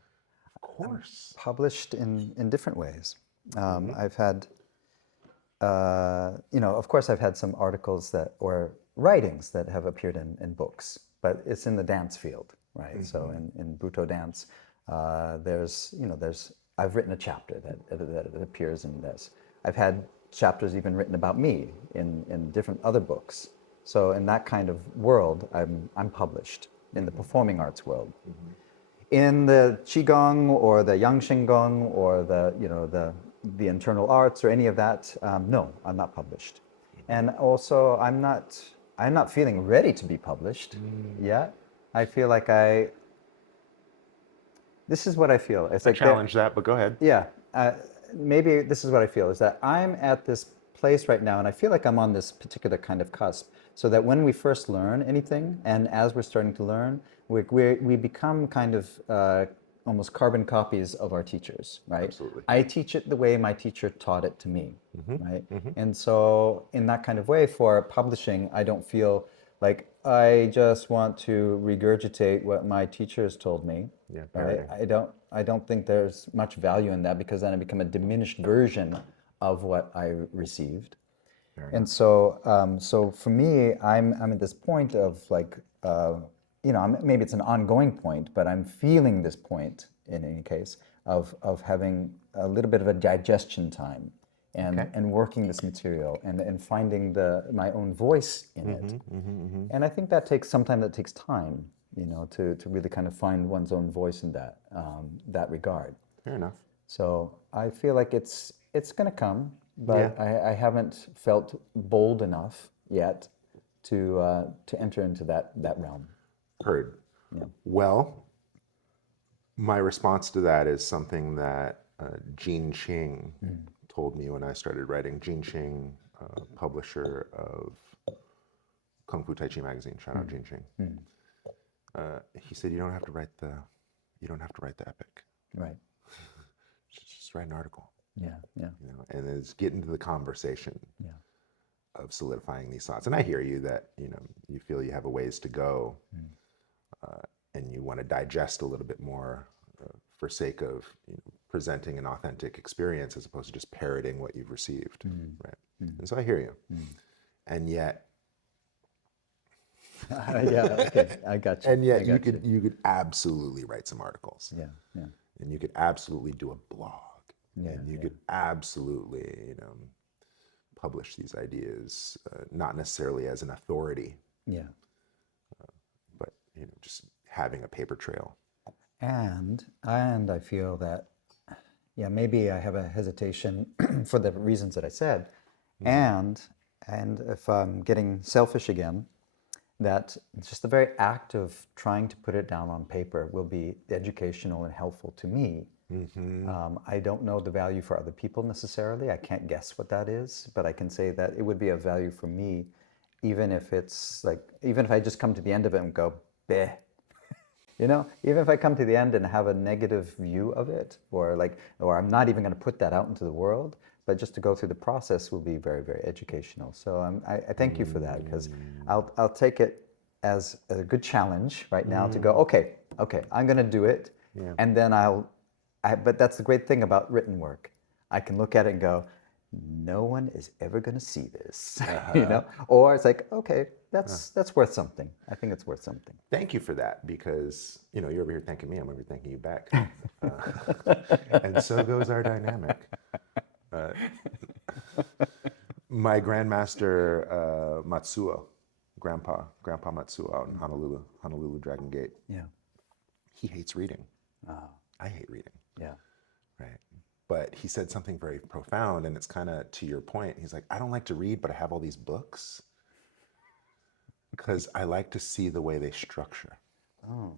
Of course. Published in different ways. Mm-hmm. I've had, of course, I've had some articles or writings that have appeared in books, but it's in the dance field, right? Mm-hmm. So in Buto dance, I've written a chapter that appears in this. I've had chapters even written about me in different other books. So in that kind of world, I'm published in the performing arts world. Mm-hmm. In the Qigong or the Yang Shinggong or the internal arts or any of that, no, I'm not published. And also, I'm not feeling ready to be published yet. I feel like this is what I feel. It's like challenge that, but go ahead. Yeah, maybe this is what I feel, is that I'm at this place right now, and I feel like I'm on this particular kind of cusp, so that when we first learn anything, and as we're starting to learn, we become kind of almost carbon copies of our teachers, right? Absolutely. I teach it the way my teacher taught it to me, right? Mm-hmm. And so in that kind of way, for publishing, I don't feel like I just want to regurgitate what my teachers told me. Yeah, right? I don't think there's much value in that, because then I become a diminished version of what I received. And so for me, I'm at this point of like, maybe it's an ongoing point, but I'm feeling this point in any case of having a little bit of a digestion time and working this material and finding my own voice in it. And I think that takes time, to really kind of find one's own voice in that regard. Fair enough. So I feel like it's going to come, but I haven't felt bold enough yet to enter into that realm. Heard. Yeah. Well, my response to that is something that Jean Ching told me when I started writing. Jean Ching, publisher of Kung Fu Tai Chi magazine. Shout out Jean Ching. He said, "You don't have to write the epic. Right. Just write an article. Yeah. Yeah. And it's get into the conversation. Yeah. Of solidifying these thoughts. And I hear you that you feel you have a ways to go, and you want to digest a little bit more for sake of presenting an authentic experience as opposed to just parroting what you've received, right? And so I hear you, and yet, okay, I got you. And yet, you could absolutely write some articles, yeah, and you could absolutely do a blog, and you could absolutely publish these ideas, not necessarily as an authority, but just having a paper trail. And I feel that, maybe I have a hesitation for the reasons that I said, and if I'm getting selfish again, that just the very act of trying to put it down on paper will be educational and helpful to me. I don't know the value for other people necessarily. I can't guess what that is, but I can say that it would be of value for me, even if I just come to the end of it and go, bleh. Even if I come to the end and have a negative view of it, or I'm not even going to put that out into the world, but just to go through the process will be very, very educational. So I thank you for that, because I'll take it as a good challenge right now to go, okay, I'm going to do it, and then but that's the great thing about written work. I can look at it and go, no one is ever going to see this, or it's like, okay, that's worth something. I think it's worth something. Thank you for that, because you're over here thanking me, I'm over here thanking you back, and so goes our dynamic. My grandmaster Matsuo, Grandpa Matsuo out in Honolulu Dragon Gate. Yeah, he hates reading. I hate reading. Yeah, right. But he said something very profound, and it's kind of to your point. He's like, I don't like to read, but I have all these books. Because I like to see the way they structure. Oh,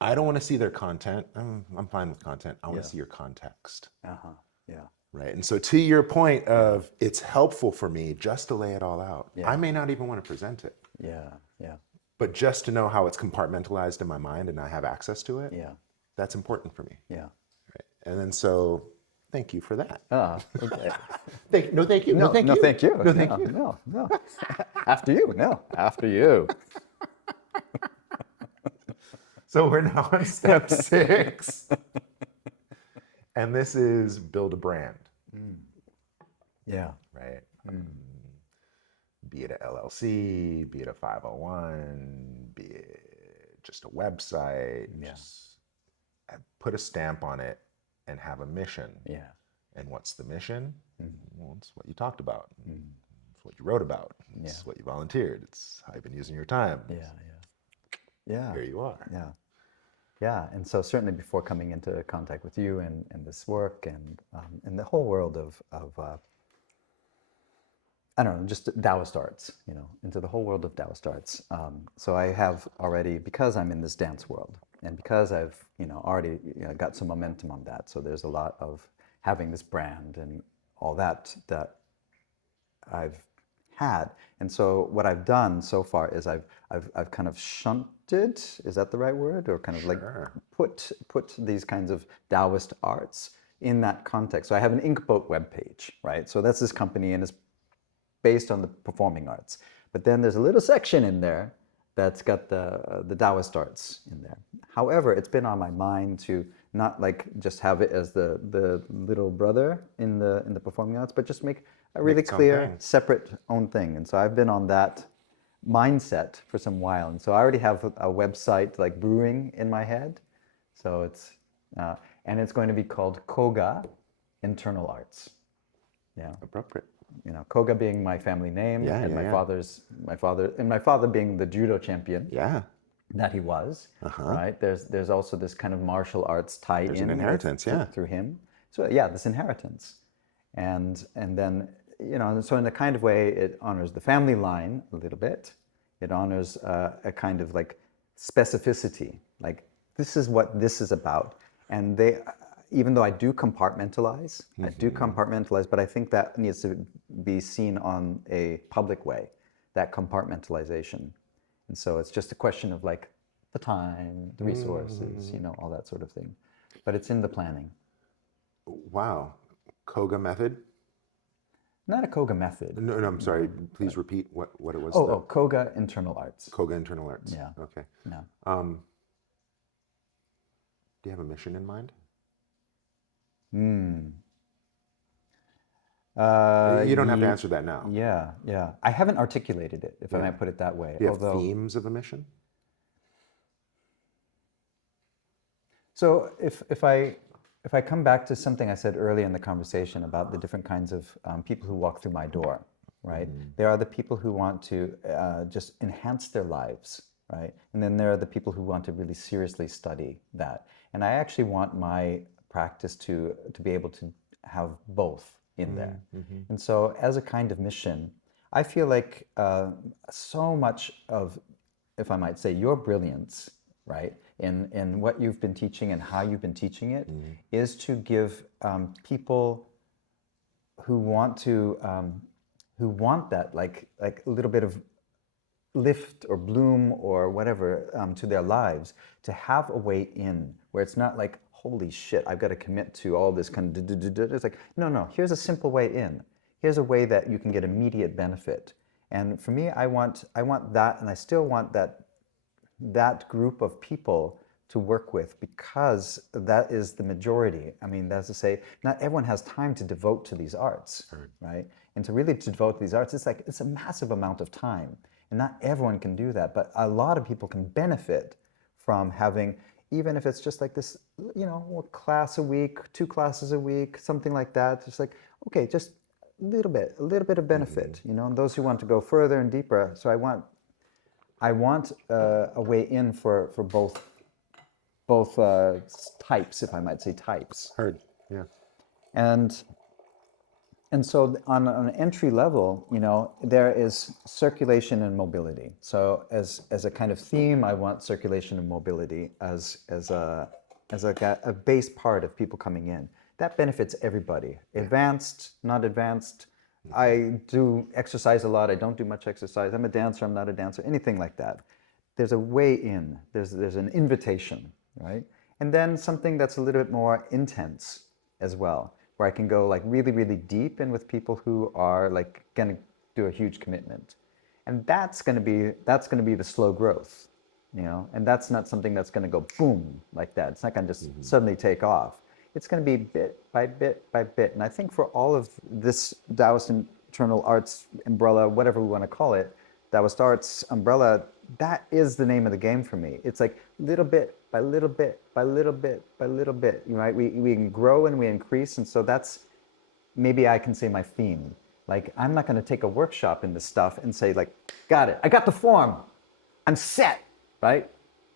I don't want to see their content. I'm fine with content. I want yeah. to see your context, Uh-huh. Yeah. right? And so, to your point of it's helpful for me just to lay it all out. Yeah. I may not even want to present it, Yeah. Yeah. but just to know how it's compartmentalized in my mind and I have access to it, Yeah. that's important for me. Yeah. And then so, thank you for that. Ah, okay. No, thank you. No, thank no, you. thank you. No, thank no, you. No, no. After you. No, after you. So we're now on step 6. And this is build a brand, Yeah. right? Be it a LLC, be it a 501, be it just a website, Yeah. just put a stamp on it and have a mission. Yeah. And what's the mission? Well, it's what you talked about. It's what you wrote about. It's what you volunteered. It's how you've been using your time. Yeah. Yeah. Here you are. Yeah. Yeah. And so certainly before coming into contact with you and this work and the whole world of I don't know, just Taoist arts, into the whole world of Taoist arts. So I have already, because I'm in this dance world, and because I've, already got some momentum on that. So there's a lot of having this brand and all that I've had. And so what I've done so far is I've kind of shunted, is that the right word? Or kind of like put these kinds of Taoist arts in that context. So I have an Inkboat webpage, right? So that's this company, and it's based on the performing arts. But then there's a little section in there that's got the Taoist arts in there. However, it's been on my mind to not like just have it as the little brother in the performing arts, but just make a really clear, separate own thing. And so I've been on that mindset for some while. And so I already have a website like brewing in my head. So it's and it's going to be called Koga Internal Arts. Yeah. Appropriate. Koga being my family name, and my father being the judo champion. Yeah. That he was, right? There's also this kind of martial arts tie in. There's an inheritance, through him. So yeah, this inheritance, and then so in a kind of way, it honors the family line a little bit. It honors a kind of like specificity, like this is what this is about, and they. Even though I do compartmentalize, but I think that needs to be seen on a public way, that compartmentalization. And so it's just a question of like the time, the resources, all that sort of thing. But it's in the planning. Wow. Koga method? Not a Koga method. No, I'm sorry. Please repeat what it was. Koga Internal Arts. Koga Internal Arts. Yeah. Okay. Yeah. Do you have a mission in mind? You don't have to answer that now. Yeah. I haven't articulated it, if I might put it that way. Do you have themes of a mission? So if I come back to something I said earlier in the conversation about the different kinds of people who walk through my door, right? There are the people who want to just enhance their lives, right? And then there are the people who want to really seriously study that. And I actually want my practice to be able to have both in there. And so as a kind of mission, I feel like so much of, if I might say, your brilliance, right, in what you've been teaching and how you've been teaching it, is to give people who want that like a little bit of lift or bloom or whatever to their lives, to have a way in where it's not like, holy shit, I've got to commit to all this kind of it's like, no, here's a simple way in. Here's a way that you can get immediate benefit. And for me, I want that, and I still want that group of people to work with, because that is the majority. I mean, that's to say, not everyone has time to devote to these arts, right? And to really devote to these arts, it's a massive amount of time. And not everyone can do that, but a lot of people can benefit from having, even if it's just like this, a class a week, 2 classes a week, something like that. Just like, okay, just a little bit of benefit, and those who want to go further and deeper. So I want a way in for both types, if I might say types. Heard, yeah. And And so on an entry level, there is circulation and mobility. So as a kind of theme, I want circulation and mobility as a base part of people coming in. That benefits everybody. Advanced, not advanced. I do exercise a lot. I don't do much exercise. I'm a dancer. I'm not a dancer. Anything like that. There's a way in. There's an invitation, right? And then something that's a little bit more intense as well, where I can go like really, really deep in with people who are like going to do a huge commitment. And that's going to be the slow growth, and that's not something that's going to go boom like that. It's not going to just suddenly take off. It's going to be bit by bit by bit. And I think for all of this Taoist internal arts umbrella, whatever we want to call it, Taoist arts umbrella, that is the name of the game for me. It's like little bit by little bit by little bit by little bit, right? We can grow and we increase. And so that's, maybe I can say, my theme. Like, I'm not going to take a workshop in this stuff and say like, got it, I got the form, I'm set, right?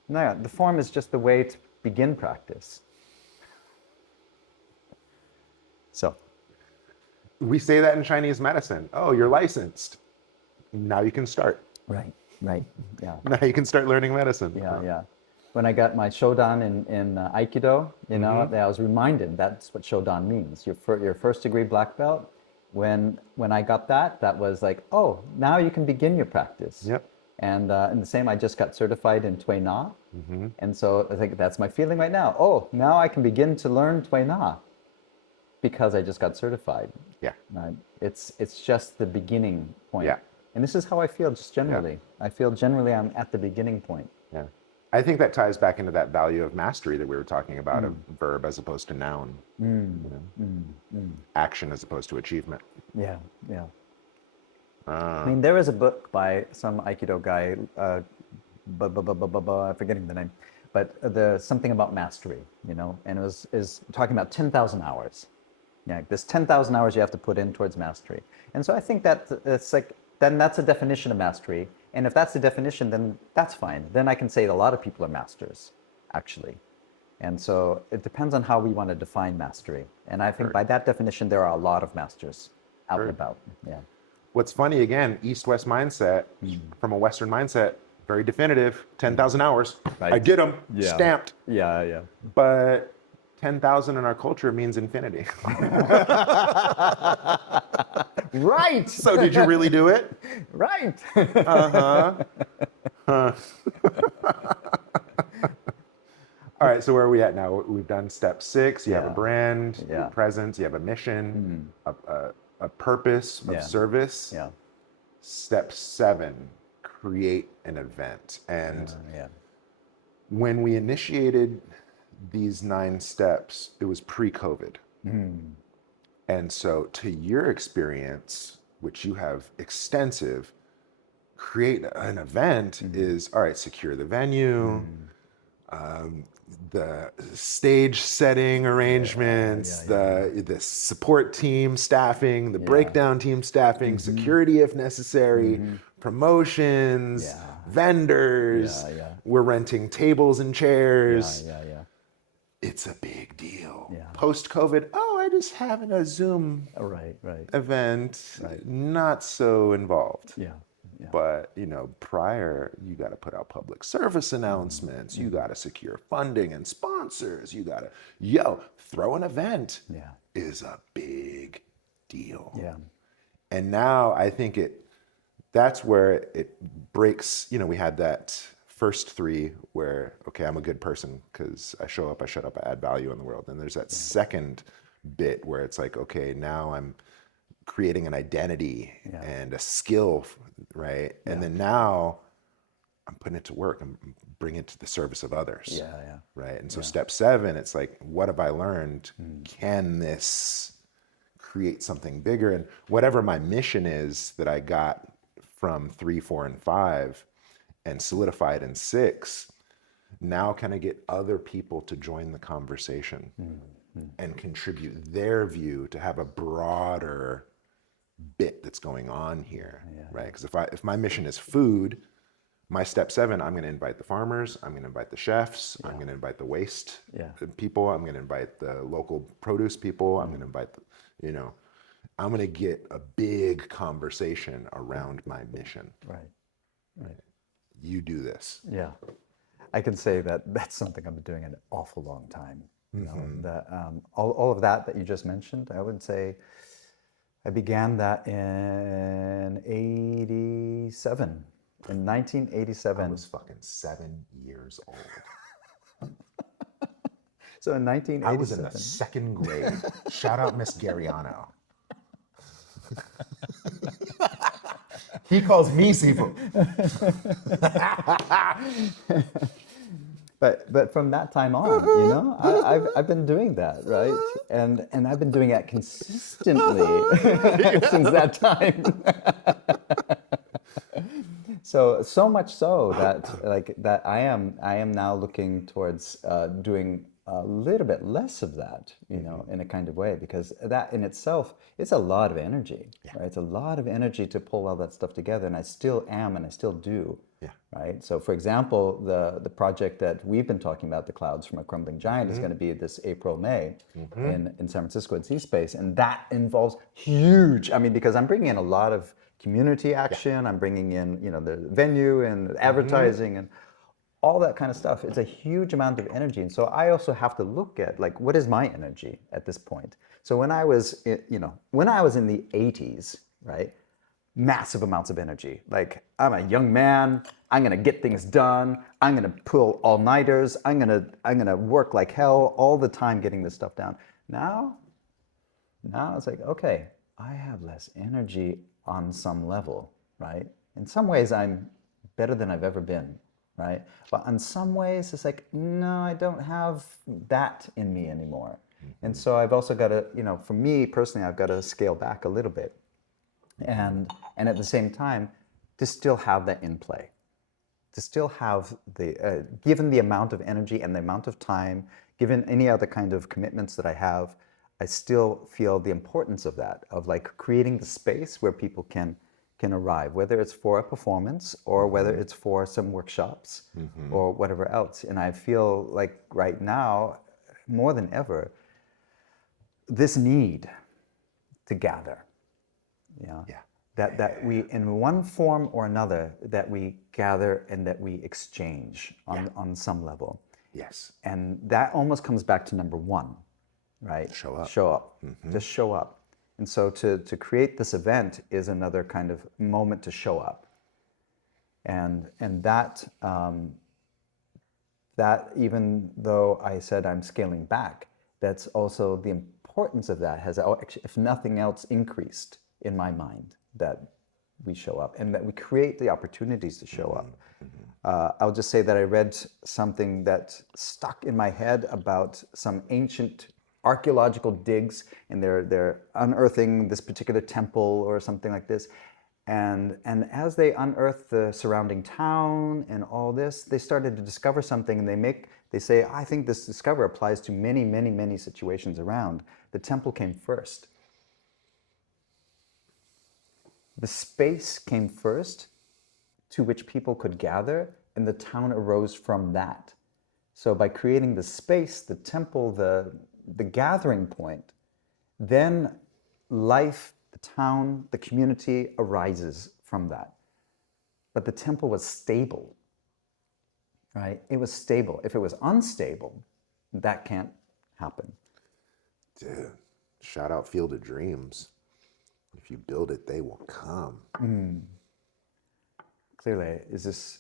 No, the form is just the way to begin practice. So We say that in Chinese medicine. Oh, you're licensed. Now you can start. right, yeah. Now you can start learning medicine. Yeah. When I got my Shodan in Aikido, I was reminded that's what Shodan means. Your first degree black belt. When I got that was like, oh, now you can begin your practice. Yep. And the same, I just got certified in Tui Na. And so I think that's my feeling right now. Oh, now I can begin to learn Tui Na because I just got certified. Yeah. Right? It's just the beginning point. Yeah. And this is how I feel just generally. I feel generally I'm at the beginning point. Yeah. I think that ties back into that value of mastery that we were talking about, of verb as opposed to noun. Action as opposed to achievement. Yeah. I mean, there is a book by some Aikido guy, I'm forgetting the name, but something about mastery, and it is talking about 10,000 hours. Yeah, this 10,000 hours you have to put in towards mastery. And so I think that it's like, then that's a definition of mastery. And if that's the definition, then that's fine. Then I can say that a lot of people are masters, actually. And so it depends on how we want to define mastery. And I think by that definition, there are a lot of masters out and about. Yeah. What's funny, again, East-West mindset, from a Western mindset, very definitive, 10,000 hours. Right. I did them, Yeah. stamped. Yeah. But 10,000 in our culture means infinity. Right. So did you really do it? Right. All right, so where are we at now? We've done step 6. You have a brand, Yeah. your presence, you have a mission, a purpose of service. Yeah. Step 7, create an event. And when we initiated these 9 steps, it was pre-COVID. And so to your experience, which you have extensive, create an event is, all right, secure the venue, the stage setting arrangements, the support team staffing, the breakdown team staffing, security if necessary, promotions, vendors, we're renting tables and chairs. Yeah. It's a big deal. Post-COVID, I just having a Zoom Right. event, not so involved. Yeah. But, prior, you got to put out public service announcements. You got to secure funding and sponsors. You got to, throw an event is a big deal. Yeah. And now I think that's where it breaks. We had that first 3 where, okay, I'm a good person because I show up, I shut up, I add value in the world. And there's that second bit where it's like, okay, now I'm creating an identity and a skill, right? And then now I'm putting it to work. I'm bringing it to the service of others. Right? And so step 7, it's like, what have I learned? Can this create something bigger? And whatever my mission is that I got from 3, 4, and 5 and solidified in 6, now can I get other people to join the conversation and contribute their view to have a broader bit that's going on here, right? Because if my mission is food, my step 7, I'm going to invite the farmers, I'm going to invite the chefs, I'm going to invite the waste people, I'm going to invite the local produce people, I'm going to invite I'm going to get a big conversation around my mission. Right. Right. You do this. Yeah. I can say that that's something I've been doing an awful long time. You know, that all of that you just mentioned, I would say I began that in 87. In I 1987. was fucking 7 years old. So in I was in the 1987. second grade. Shout out Miss Gariano. He calls me Sifu. But from that time on, I've been doing that, right? And I've been doing that consistently since that time. So much so that I am now looking towards doing a little bit less of that, in a kind of way, because that in itself, it's a lot of energy, right? It's a lot of energy to pull all that stuff together, and I still am, and I still do, right? So, for example, the project that we've been talking about, the Clouds from a Crumbling Giant, is going to be this April, May in San Francisco at Z-Space, and that involves huge. I mean, because I'm bringing in a lot of community action. I'm bringing in, the venue and advertising and all that kind of stuff. It's a huge amount of energy. And so I also have to look at, like, what is my energy at this point? So when I was, when I was in the 80s, right, massive amounts of energy. Like, I'm a young man, I'm gonna get things done, I'm gonna pull all-nighters, I'm gonna work like hell all the time getting this stuff down. Now it's like, okay, I have less energy on some level, right? In some ways, I'm better than I've ever been, right? But in some ways, it's like, no, I don't have that in me anymore. And so I've also got to, for me personally, I've got to scale back a little bit. And at the same time, to still have that in play. To still have the, given the amount of energy and the amount of time, given any other kind of commitments that I have, I still feel the importance of that, of like creating the space where people can arrive, whether it's for a performance or whether it's for some workshops or whatever else. And I feel like right now, more than ever, this need to gather, that we, in one form or another, that we gather and that we exchange on some level. Yes. And that almost comes back to number one, right? Show up. Show up. Just show up. And so to create this event is another kind of moment to show up. And that that even though I said I'm scaling back, that's also the importance of that has, if nothing else, increased in my mind, that we show up and that we create the opportunities to show up. I'll just say that I read something that stuck in my head about some ancient archaeological digs, and they're unearthing this particular temple or something like this. And as they unearthed the surrounding town and all this, they started to discover something, and they say, I think this discovery applies to many, many, many situations around. The temple came first. The space came first to which people could gather, and the town arose from that. So by creating the space, the temple, the gathering point, then life, the town, the community arises from that. But the temple was stable, right? It was stable. If it was unstable, that can't happen. Dude, shout out Field of Dreams. If you build it, they will come. Clearly, is this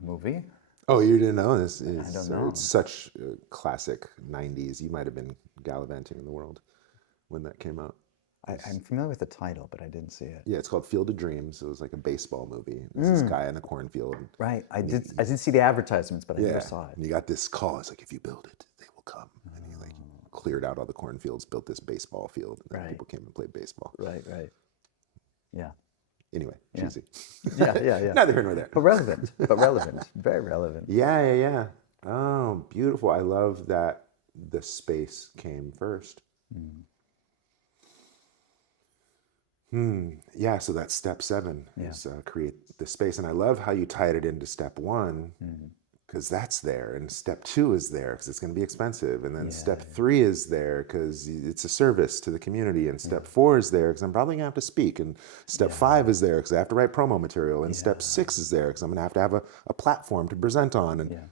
a movie? Oh, you didn't know this? I don't know. It's such a classic 90s. You might have been gallivanting in the world when that came out. I'm familiar with the title, but I didn't see it. Yeah, it's called Field of Dreams. It was like a baseball movie. There's this guy in the cornfield. Right. I did see the advertisements, but I never saw it. And you got this call. It's like, if you build it, they will come. And he like cleared out all the cornfields, built this baseball field, and then people came and played baseball. Right. Yeah. Anyway, cheesy. Yeah. Neither here nor there. But relevant. Very relevant. Yeah. Oh, beautiful. I love that the space came first. Yeah, so that's step 7 is create the space. And I love how you tied it into step 1, because that's there, and step 2 is there because it's going to be expensive, and then Yeah, step 3 is there because it's a service to the community, and step 4 is there because I'm probably going to have to speak, and step 5 is there because I have to write promo material, and step 6 is there because I'm going to have a platform to present on, and yeah,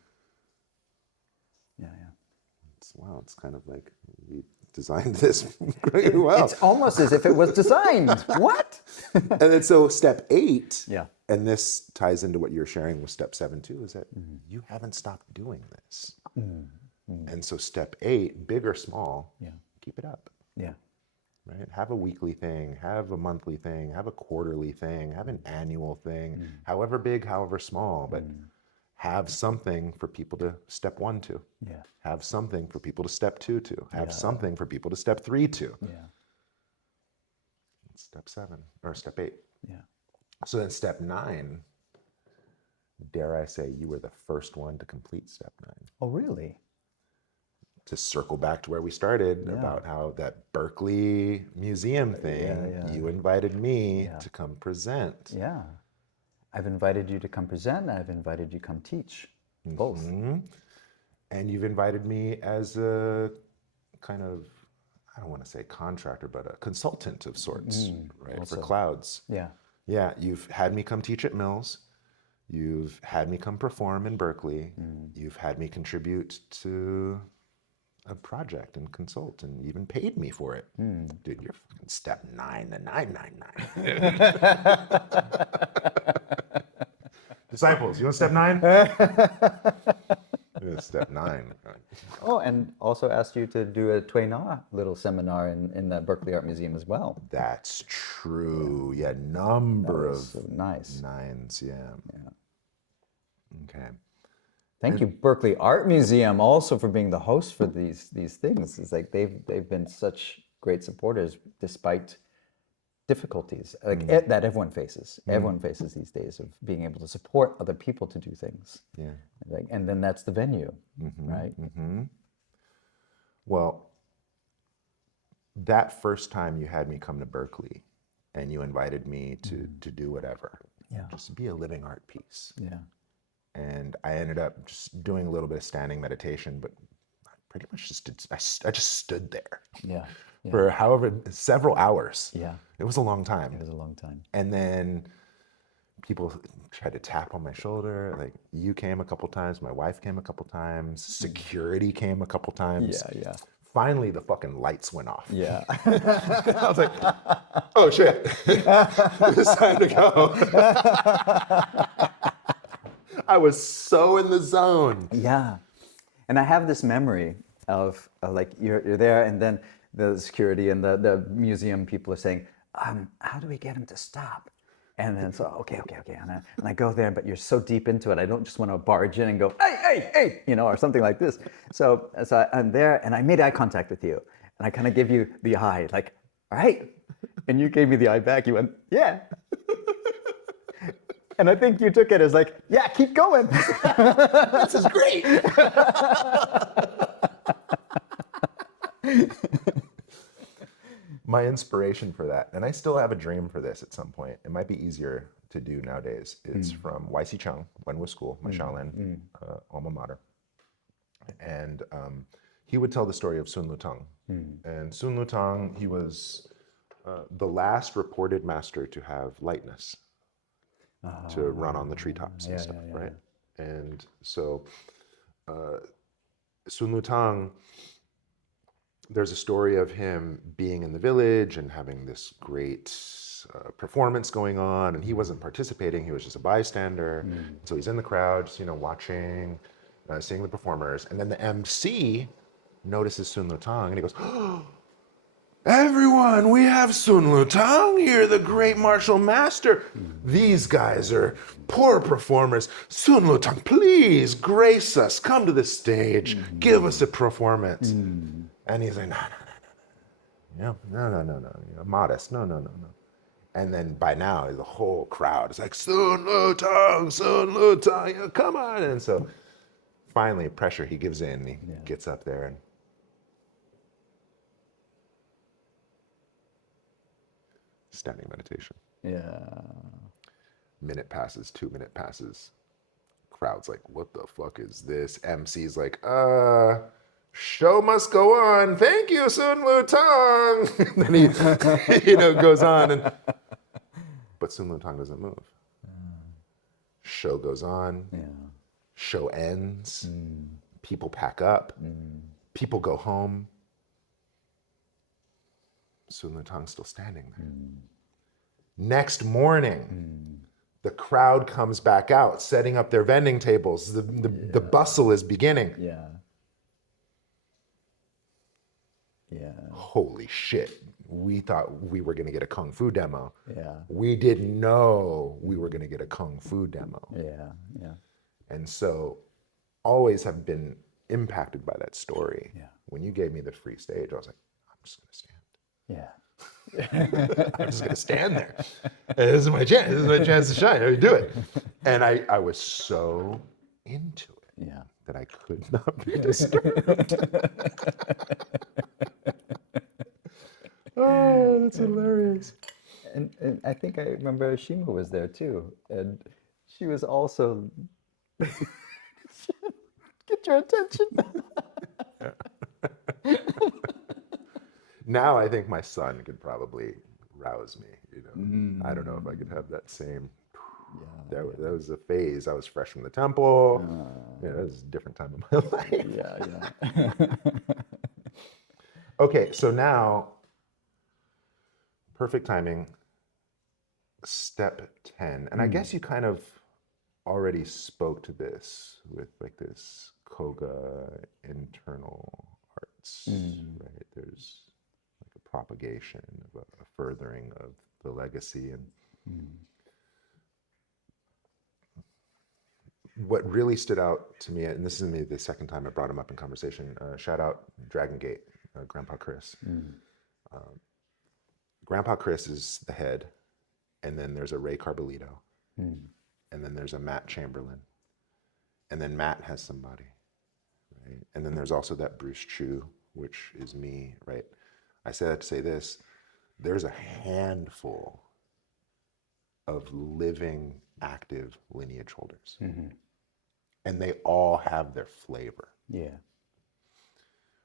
yeah. wow, it's kind of like we designed this pretty well. It's almost as if it was designed. What? And then so step 8, Yeah. and this ties into what you're sharing with step 7 too, is that you haven't stopped doing this. And so step 8, big or small, keep it up. Yeah. Right? Have a weekly thing, have a monthly thing, have a quarterly thing, have an annual thing, however big, however small, but have something for people to step 1 to. Yeah. Have something for people to step 2 to. Have something for people to step 3 to. Yeah. Step 7 or step 8. Yeah. So then step 9, dare I say, you were the first one to complete step 9. Oh, really? To circle back to where we started about how that Berkeley museum thing, you invited me to come present. Yeah. I've invited you to come present, and I've invited you to come teach. Both. And you've invited me as a kind of, I don't want to say contractor, but a consultant of sorts, right? For clouds. Yeah. Yeah, you've had me come teach at Mills. You've had me come perform in Berkeley. You've had me contribute to a project and consult, and even paid me for it. Dude, you're fucking step 9 to 999. Disciples, you want step 9? Step 9. Oh, and also asked you to do a Tui Na little seminar in the Berkeley Art Museum as well. That's true. Yeah, number of So nice. 9s. Yeah. Okay. Thank you, Berkeley Art Museum, also for being the host for these things. It's like they've been such great supporters despite difficulties that everyone faces. Everyone faces these days of being able to support other people to do things. Yeah. Like, and then that's the venue, right? Well, that first time you had me come to Berkeley, and you invited me to do whatever, just be a living art piece. Yeah. And I ended up just doing a little bit of standing meditation, but I pretty much just did, I just stood there. Yeah. For several hours. Yeah. It was a long time. It was a long time. And then people tried to tap on my shoulder. Like, you came a couple times, my wife came a couple times, security came a couple times. Yeah. Finally, the fucking lights went off. Yeah. I was like, oh shit, it's time to go. I was so in the zone. Yeah. And I have this memory of like you're there, and then the security and the museum people are saying, how do we get him to stop? And then so, okay. And I go there, but you're so deep into it, I don't just want to barge in and go, hey, or something like this. So I'm there, and I made eye contact with you. And I kind of give you the eye, like, all right. And you gave me the eye back. You went, yeah. And I think you took it as like, yeah, keep going. This is great. My inspiration for that, and I still have a dream for this at some point, it might be easier to do nowadays. It's from YC Chung, Wenwu School, my Shaolin alma mater. And he would tell the story of Sun Lutang. And Sun Lutang, he was the last reported master to have lightness, to run on the treetops and stuff, right? And so Sun Lutang, there's a story of him being in the village and having this great performance going on, and he wasn't participating, he was just a bystander. So he's in the crowd, just, watching, seeing the performers, and then the MC notices Sun Lutang, and he goes, oh, everyone, we have Sun Lutang here, the great martial master. These guys are poor performers. Sun Lutang, please grace us, come to the stage, give us a performance. And he's like, no, modest, no. And then by now, the whole crowd is like, Sun Lutang, come on. And so finally, pressure, he gives in, he gets up there and standing meditation. Yeah. Minute passes, 2 minute passes, Crowd's like, what the fuck is this? MC's like, show must go on. Thank you, Sun Lutang. Then he, goes on, but Sun Lutang doesn't move. Show goes on. Yeah. Show ends. People pack up. People go home. Sun Lutang's still standing there. Next morning, the crowd comes back out, setting up their vending tables. The bustle is beginning. Yeah. Yeah. Holy shit. We thought we were going to get a Kung Fu demo. Yeah. We didn't know we were going to get a Kung Fu demo. Yeah. Yeah. And so always have been impacted by that story. Yeah. When you gave me the free stage, I was like, I'm just going to stand. Yeah. I'm just going to stand there. This is my chance. This is my chance to shine. I do it. And I was so into it Yeah. that I could not be disturbed. Oh, that's hilarious. And I think I remember Shima was there too, and she was also get your attention. Now I think my son could probably rouse me. I don't know if I could have that same. That was a phase. I was fresh from the temple. That was a different time of my life. Yeah. Okay, so now, perfect timing. Step 10, and I guess you kind of already spoke to this with like this Koga internal arts, right? There's like a propagation of a furthering of the legacy, and what really stood out to me, and this is maybe the second time I brought him up in conversation. Shout out Dragon Gate, Grandpa Chris. Grandpa Chris is the head, and then there's a Ray Carbolito, and then there's a Matt Chamberlain, and then Matt has somebody, right? And then there's also that Bruce Chu, which is me, right? I say that to say this: there's a handful of living, active lineage holders, and they all have their flavor. Yeah.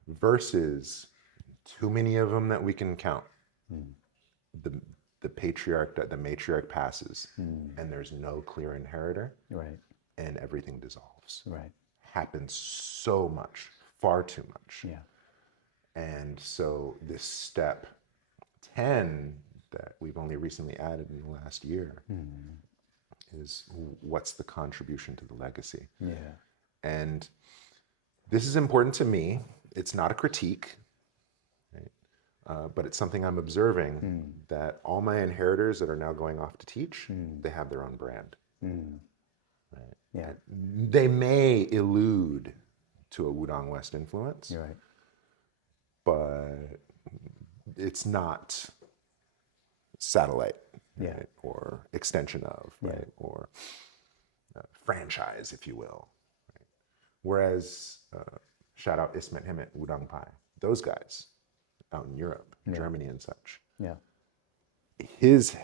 Versus too many of them that we can count. The matriarch passes, and there's no clear inheritor, Right. and everything dissolves. Right. Happens so much, far too much. Yeah. And so this step 10 that we've only recently added in the last year is what's the contribution to the legacy? Yeah. And this is important to me. It's not a critique, right? But it's something I'm observing that all my inheritors that are now going off to teach, they have their own brand. Right? Yeah. They may allude to a Wudang West influence, You're right. but it's not satellite, Yeah. right? Or extension of, Yeah. right? Or franchise, if you will. Right? Whereas, shout out Ismet Himmet, Wudang Pai, those guys out in Europe, Germany and such. Yeah. His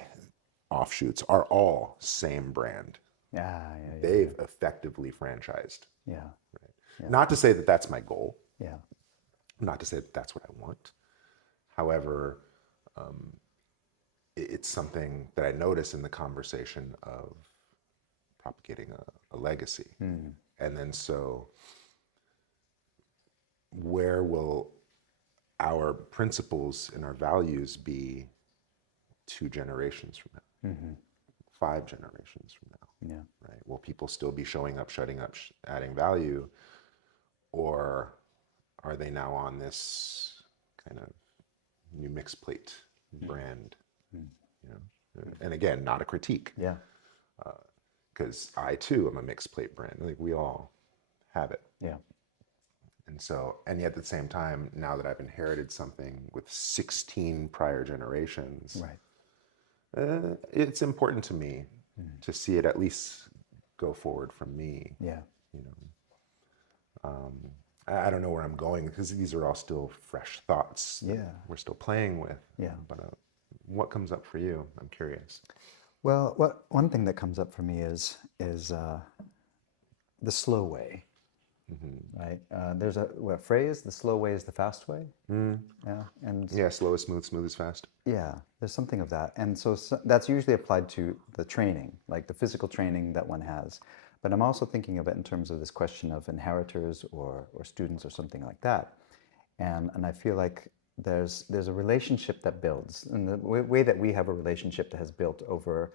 offshoots are all same brand. Yeah. They've effectively franchised. Yeah. Right? Yeah. Not to say that that's my goal. Yeah. Not to say that that's what I want. However, it's something that I notice in the conversation of propagating a legacy. And then so where will our principles and our values be 2 generations from now, 5 generations from now, Yeah. right? Will people still be showing up, shutting up, adding value, or are they now on this kind of new mixed plate brand? You know, and again, not a critique, Yeah. because I too am a mixed plate brand. Like we all have it. Yeah. And so, and yet at the same time, now that I've inherited something with 16 prior generations, Right. It's important to me to see it at least go forward from me. Yeah. You know, I don't know where I'm going because these are all still fresh thoughts that Yeah. we're still playing with. Yeah. But what comes up for you? I'm curious. Well, one thing that comes up for me is the slow way, Mm-hmm. right? There's a phrase: the slow way is the fast way. Yeah, and Yeah, slow is smooth, smooth is fast. yeah, there's something of that. And so that's usually applied to the training, like the physical training that one has. But I'm also thinking of it in terms of this question of inheritors or students or something like that. And I feel like there's a relationship that builds. And the way that we have a relationship that has built over,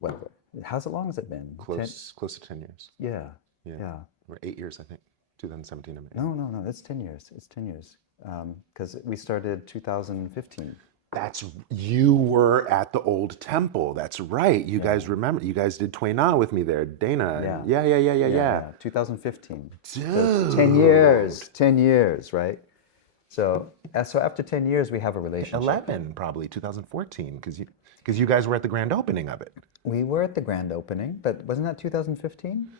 what, how long has it been? Close to 10 years. Yeah, Yeah. yeah. Or 8 years, I think. 2017, I mean. No, it's 10 years. It's 10 years. Because we started 2015. You were at the old temple. That's right. You Yeah. guys remember, you guys did Tui Na with me there, Dana. Yeah. And yeah. 2015. So 10 Dude. years, 10 years, right? So after 10 years, we have a relationship. 11, probably 2014, because you guys were at the grand opening of it. We were at the grand opening, but wasn't that 2015?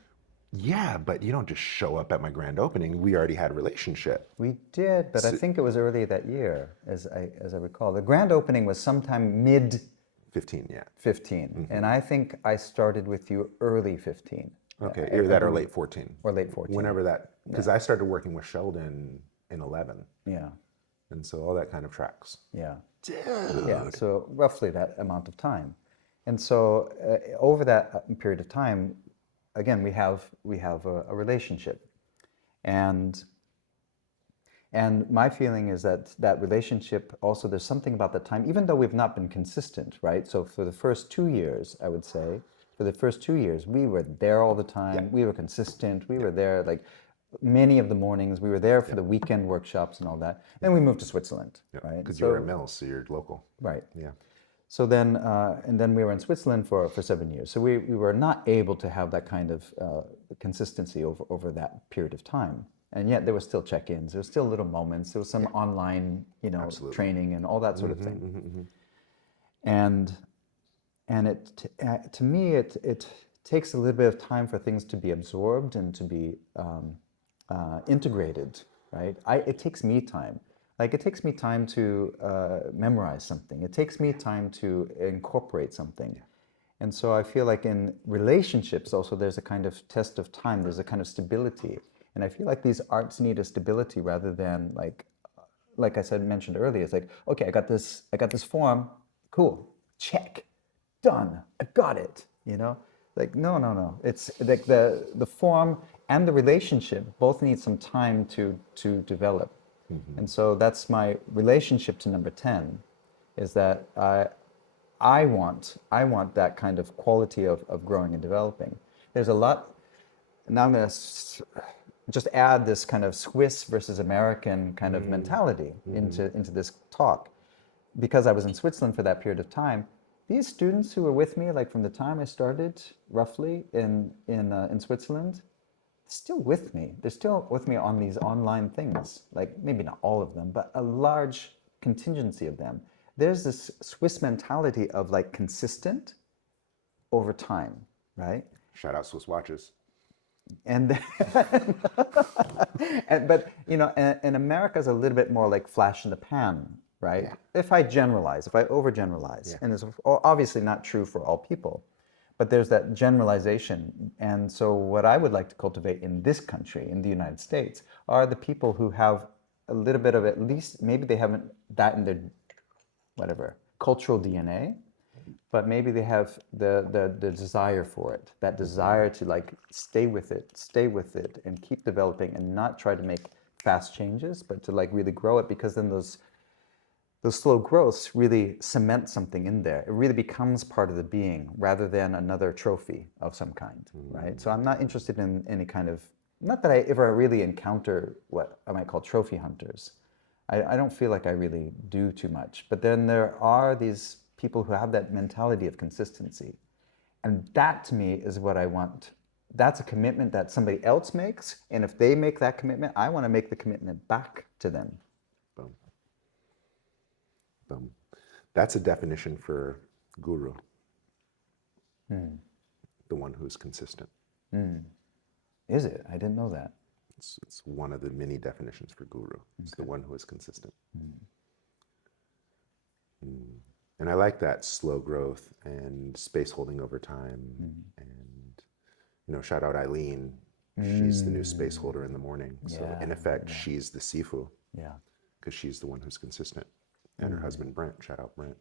Yeah, but you don't just show up at my grand opening. We already had a relationship. We did, but I think it was early that year, as I recall. The grand opening was sometime mid 15, yeah. 15, and I think I started with you early 15. Okay, either that or late 14. Or late 14. Whenever that, because I started working with Sheldon in 11. Yeah, And so all that kind of tracks. yeah. Dude. Yeah, so roughly that amount of time. And so over that period of time, again, we have a relationship. And my feeling is that relationship also, there's something about that time, even though we've not been consistent, right? So for the first 2 years, I would say, for the first 2 years, we were there all the time. Yeah. We were consistent. We were there like many of the mornings. We were there for the weekend workshops and all that. Then we moved to Switzerland, right? Because you were at Mills, so you're local. Right. Yeah. So then, and then we were in Switzerland for 7 years. So we were not able to have that kind of consistency over that period of time. And yet there were still check-ins. There were still little moments. There was some online, Absolutely. training and all that sort of thing. And it to me it takes a little bit of time for things to be absorbed and to be integrated, right? It takes me time. Like it takes me time to memorize something. It takes me time to incorporate something. And so I feel like in relationships also there's a kind of test of time. There's a kind of stability. And I feel like these arts need a stability rather than like I said, mentioned earlier, it's like, okay, I got this form, cool, check, done, I got it, Like, no. It's like the form and the relationship both need some time to develop. And so that's my relationship to number 10, is that I want that kind of quality of growing and developing. There's a lot, now I'm going to just add this kind of Swiss versus American kind of mentality into this talk. Because I was in Switzerland for that period of time, these students who were with me, like from the time I started, roughly in Switzerland, still with me. They're still with me on these online things. Like maybe not all of them, but a large contingency of them. There's this Swiss mentality of like consistent over time, right? Shout out Swiss watches. And, but and America's a little bit more like flash in the pan, right? Yeah. If I overgeneralize, and it's obviously not true for all people, but there's that generalization. And so what I would like to cultivate in this country, in the United States, are the people who have a little bit of, at least maybe they haven't that in their cultural DNA, but maybe they have the desire for it, that desire to like stay with it and keep developing and not try to make fast changes, but to like really grow it, because then those slow growths really cement something in there. It really becomes part of the being rather than another trophy of some kind, right? So I'm not interested in any kind of, not that I ever really encounter what I might call trophy hunters. I don't feel like I really do too much. But then there are these people who have that mentality of consistency. And that to me is what I want. That's a commitment that somebody else makes. And if they make that commitment, I want to make the commitment back to them. Boom. Boom. That's a definition for guru. The one who's consistent. Is it? I didn't know that. It's one of the many definitions for guru. It's the one who is consistent. And I like that slow growth and space holding over time. And shout out Eileen. She's the new space holder in the morning. So in effect, she's the Sifu Yeah. because she's the one who's consistent. And her husband, Brent, shout out Brent.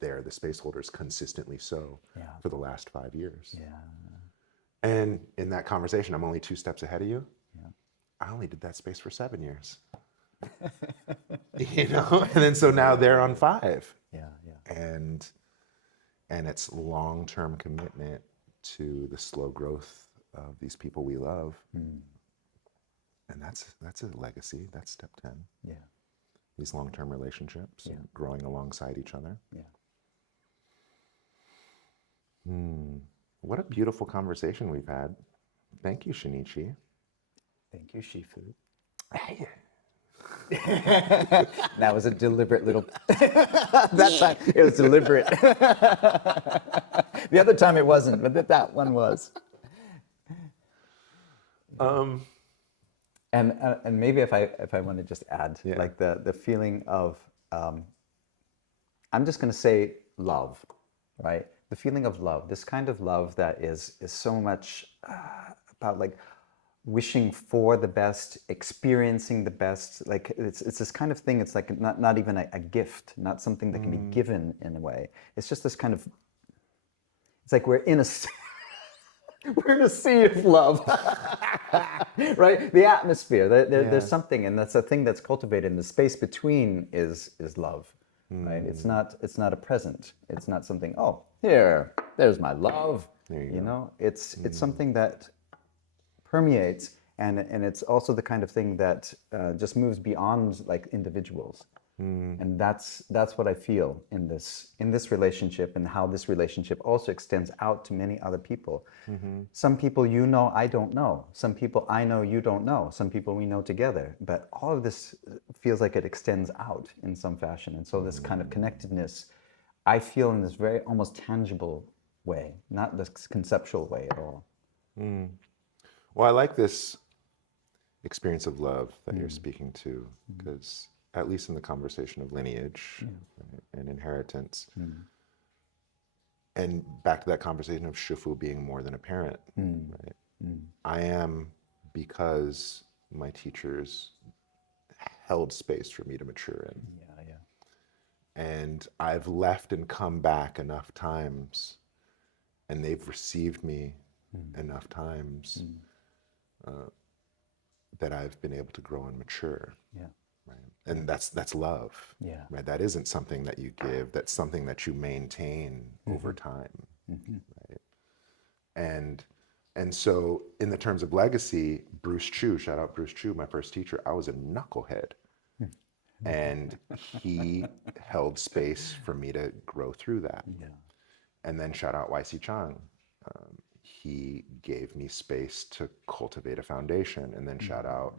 They're the space holders consistently so for the last 5 years. Yeah. And in that conversation, I'm only 2 steps ahead of you. I only did that space for 7 years. And then so now they're on 5. Yeah. And it's long-term commitment to the slow growth of these people we love. And that's a legacy. That's step 10. Yeah. These long-term relationships and growing alongside each other. Yeah. What a beautiful conversation we've had. Thank you, Shinichi. Thank you, Shifu. That was a deliberate little. That time it was deliberate. The other time it wasn't, but that one was. And maybe if I want to just add, like the feeling of, I'm just going to say love, right? The feeling of love, this kind of love that is so much about like wishing for the best, experiencing the best. Like it's this kind of thing. It's like not even a gift, not something that can be given in a way. It's just this kind of. It's like we're in a sea of love, right? The atmosphere. There's something, and that's a thing that's cultivated. And the space between is love, right? It's not a present. It's not something. Oh, there's my love. You know, it's something that permeates, and it's also the kind of thing that just moves beyond like individuals. And that's what I feel in this relationship, and how this relationship also extends out to many other people. Some people I don't know. Some people I know you don't know. Some people we know together. But all of this feels like it extends out in some fashion. And so this kind of connectedness, I feel in this very almost tangible way, not this conceptual way at all. Well, I like this experience of love that you're speaking to, because at least in the conversation of lineage and inheritance, and back to that conversation of Shifu being more than a parent, right? I am because my teachers held space for me to mature in. And I've left and come back enough times, and they've received me enough times that I've been able to grow and mature. Right? And that's love. Right? That isn't something that you give. That's something that you maintain over time. Right? And so in the terms of legacy, Bruce Chu, shout out Bruce Chu, my first teacher, I was a knucklehead. And he held space for me to grow through that. And then shout out YC Chang. He gave me space to cultivate a foundation. And then shout out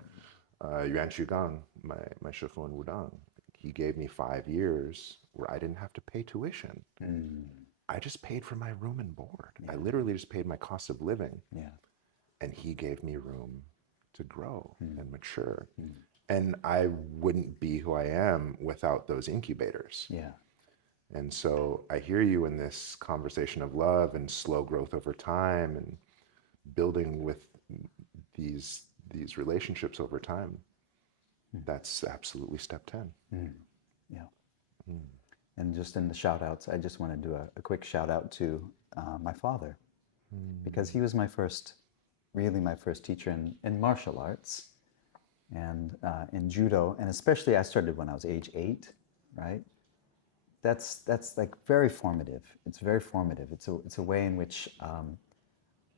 Yuan Shugang, my Shifu in Wudang. He gave me 5 years where I didn't have to pay tuition. I just paid for my room and board. I literally just paid my cost of living. And he gave me room to grow and mature. And I wouldn't be who I am without those incubators. And so I hear you in this conversation of love and slow growth over time and building with these relationships over time. That's absolutely step 10. And just in the shout outs, I just want to do a quick shout out to my father, because he was really my first teacher in martial arts and in judo. And especially I started when I was age 8, right? That's like very formative. It's very formative. It's a way in which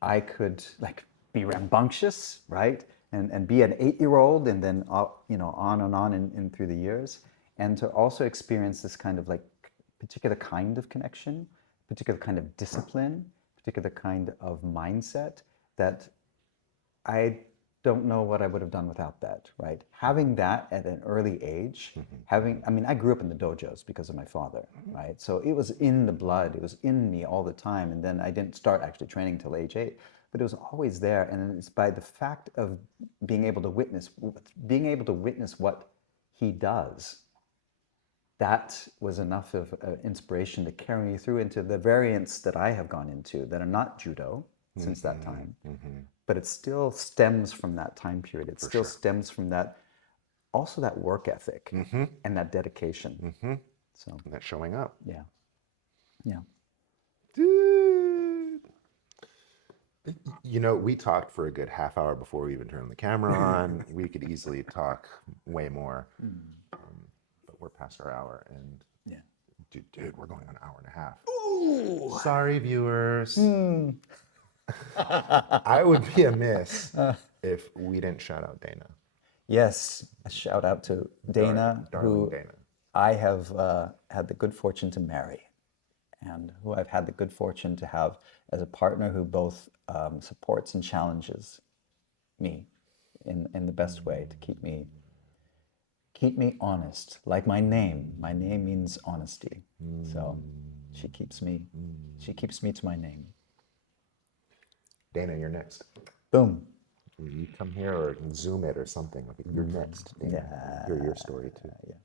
I could like be rambunctious, right? And be an 8-year-old, and then on and on and through the years, and to also experience this kind of like particular kind of connection, particular kind of discipline, particular kind of mindset that I don't know what I would have done without that, right? Having that at an early age, I grew up in the dojos because of my father, right? So it was in the blood, it was in me all the time. And then I didn't start actually training till age 8, but it was always there. And it's by the fact of being able to witness what he does, that was enough of inspiration to carry me through into the variants that I have gone into that are not judo, since that time. But it still stems from that time period. It still stems from that, also that work ethic and that dedication. So And that's showing up. yeah, yeah. Dude. You know, we talked for a good half hour before we even turned the camera on. We could easily talk way more, but we're past our hour, and Yeah. dude, we're going on an hour and a half. Ooh. Sorry, viewers. I would be amiss if we didn't shout out Dana. Yes, a shout out to Dana, Darling who Dana. I have had the good fortune to marry, and who I've had the good fortune to have as a partner who both supports and challenges me in the best way to keep me honest. Like my name means honesty. So she keeps me to my name. Dana, you're next. Boom. You come here or Zoom it or something. You're next, Dana. Yeah. Hear your story too. Yeah.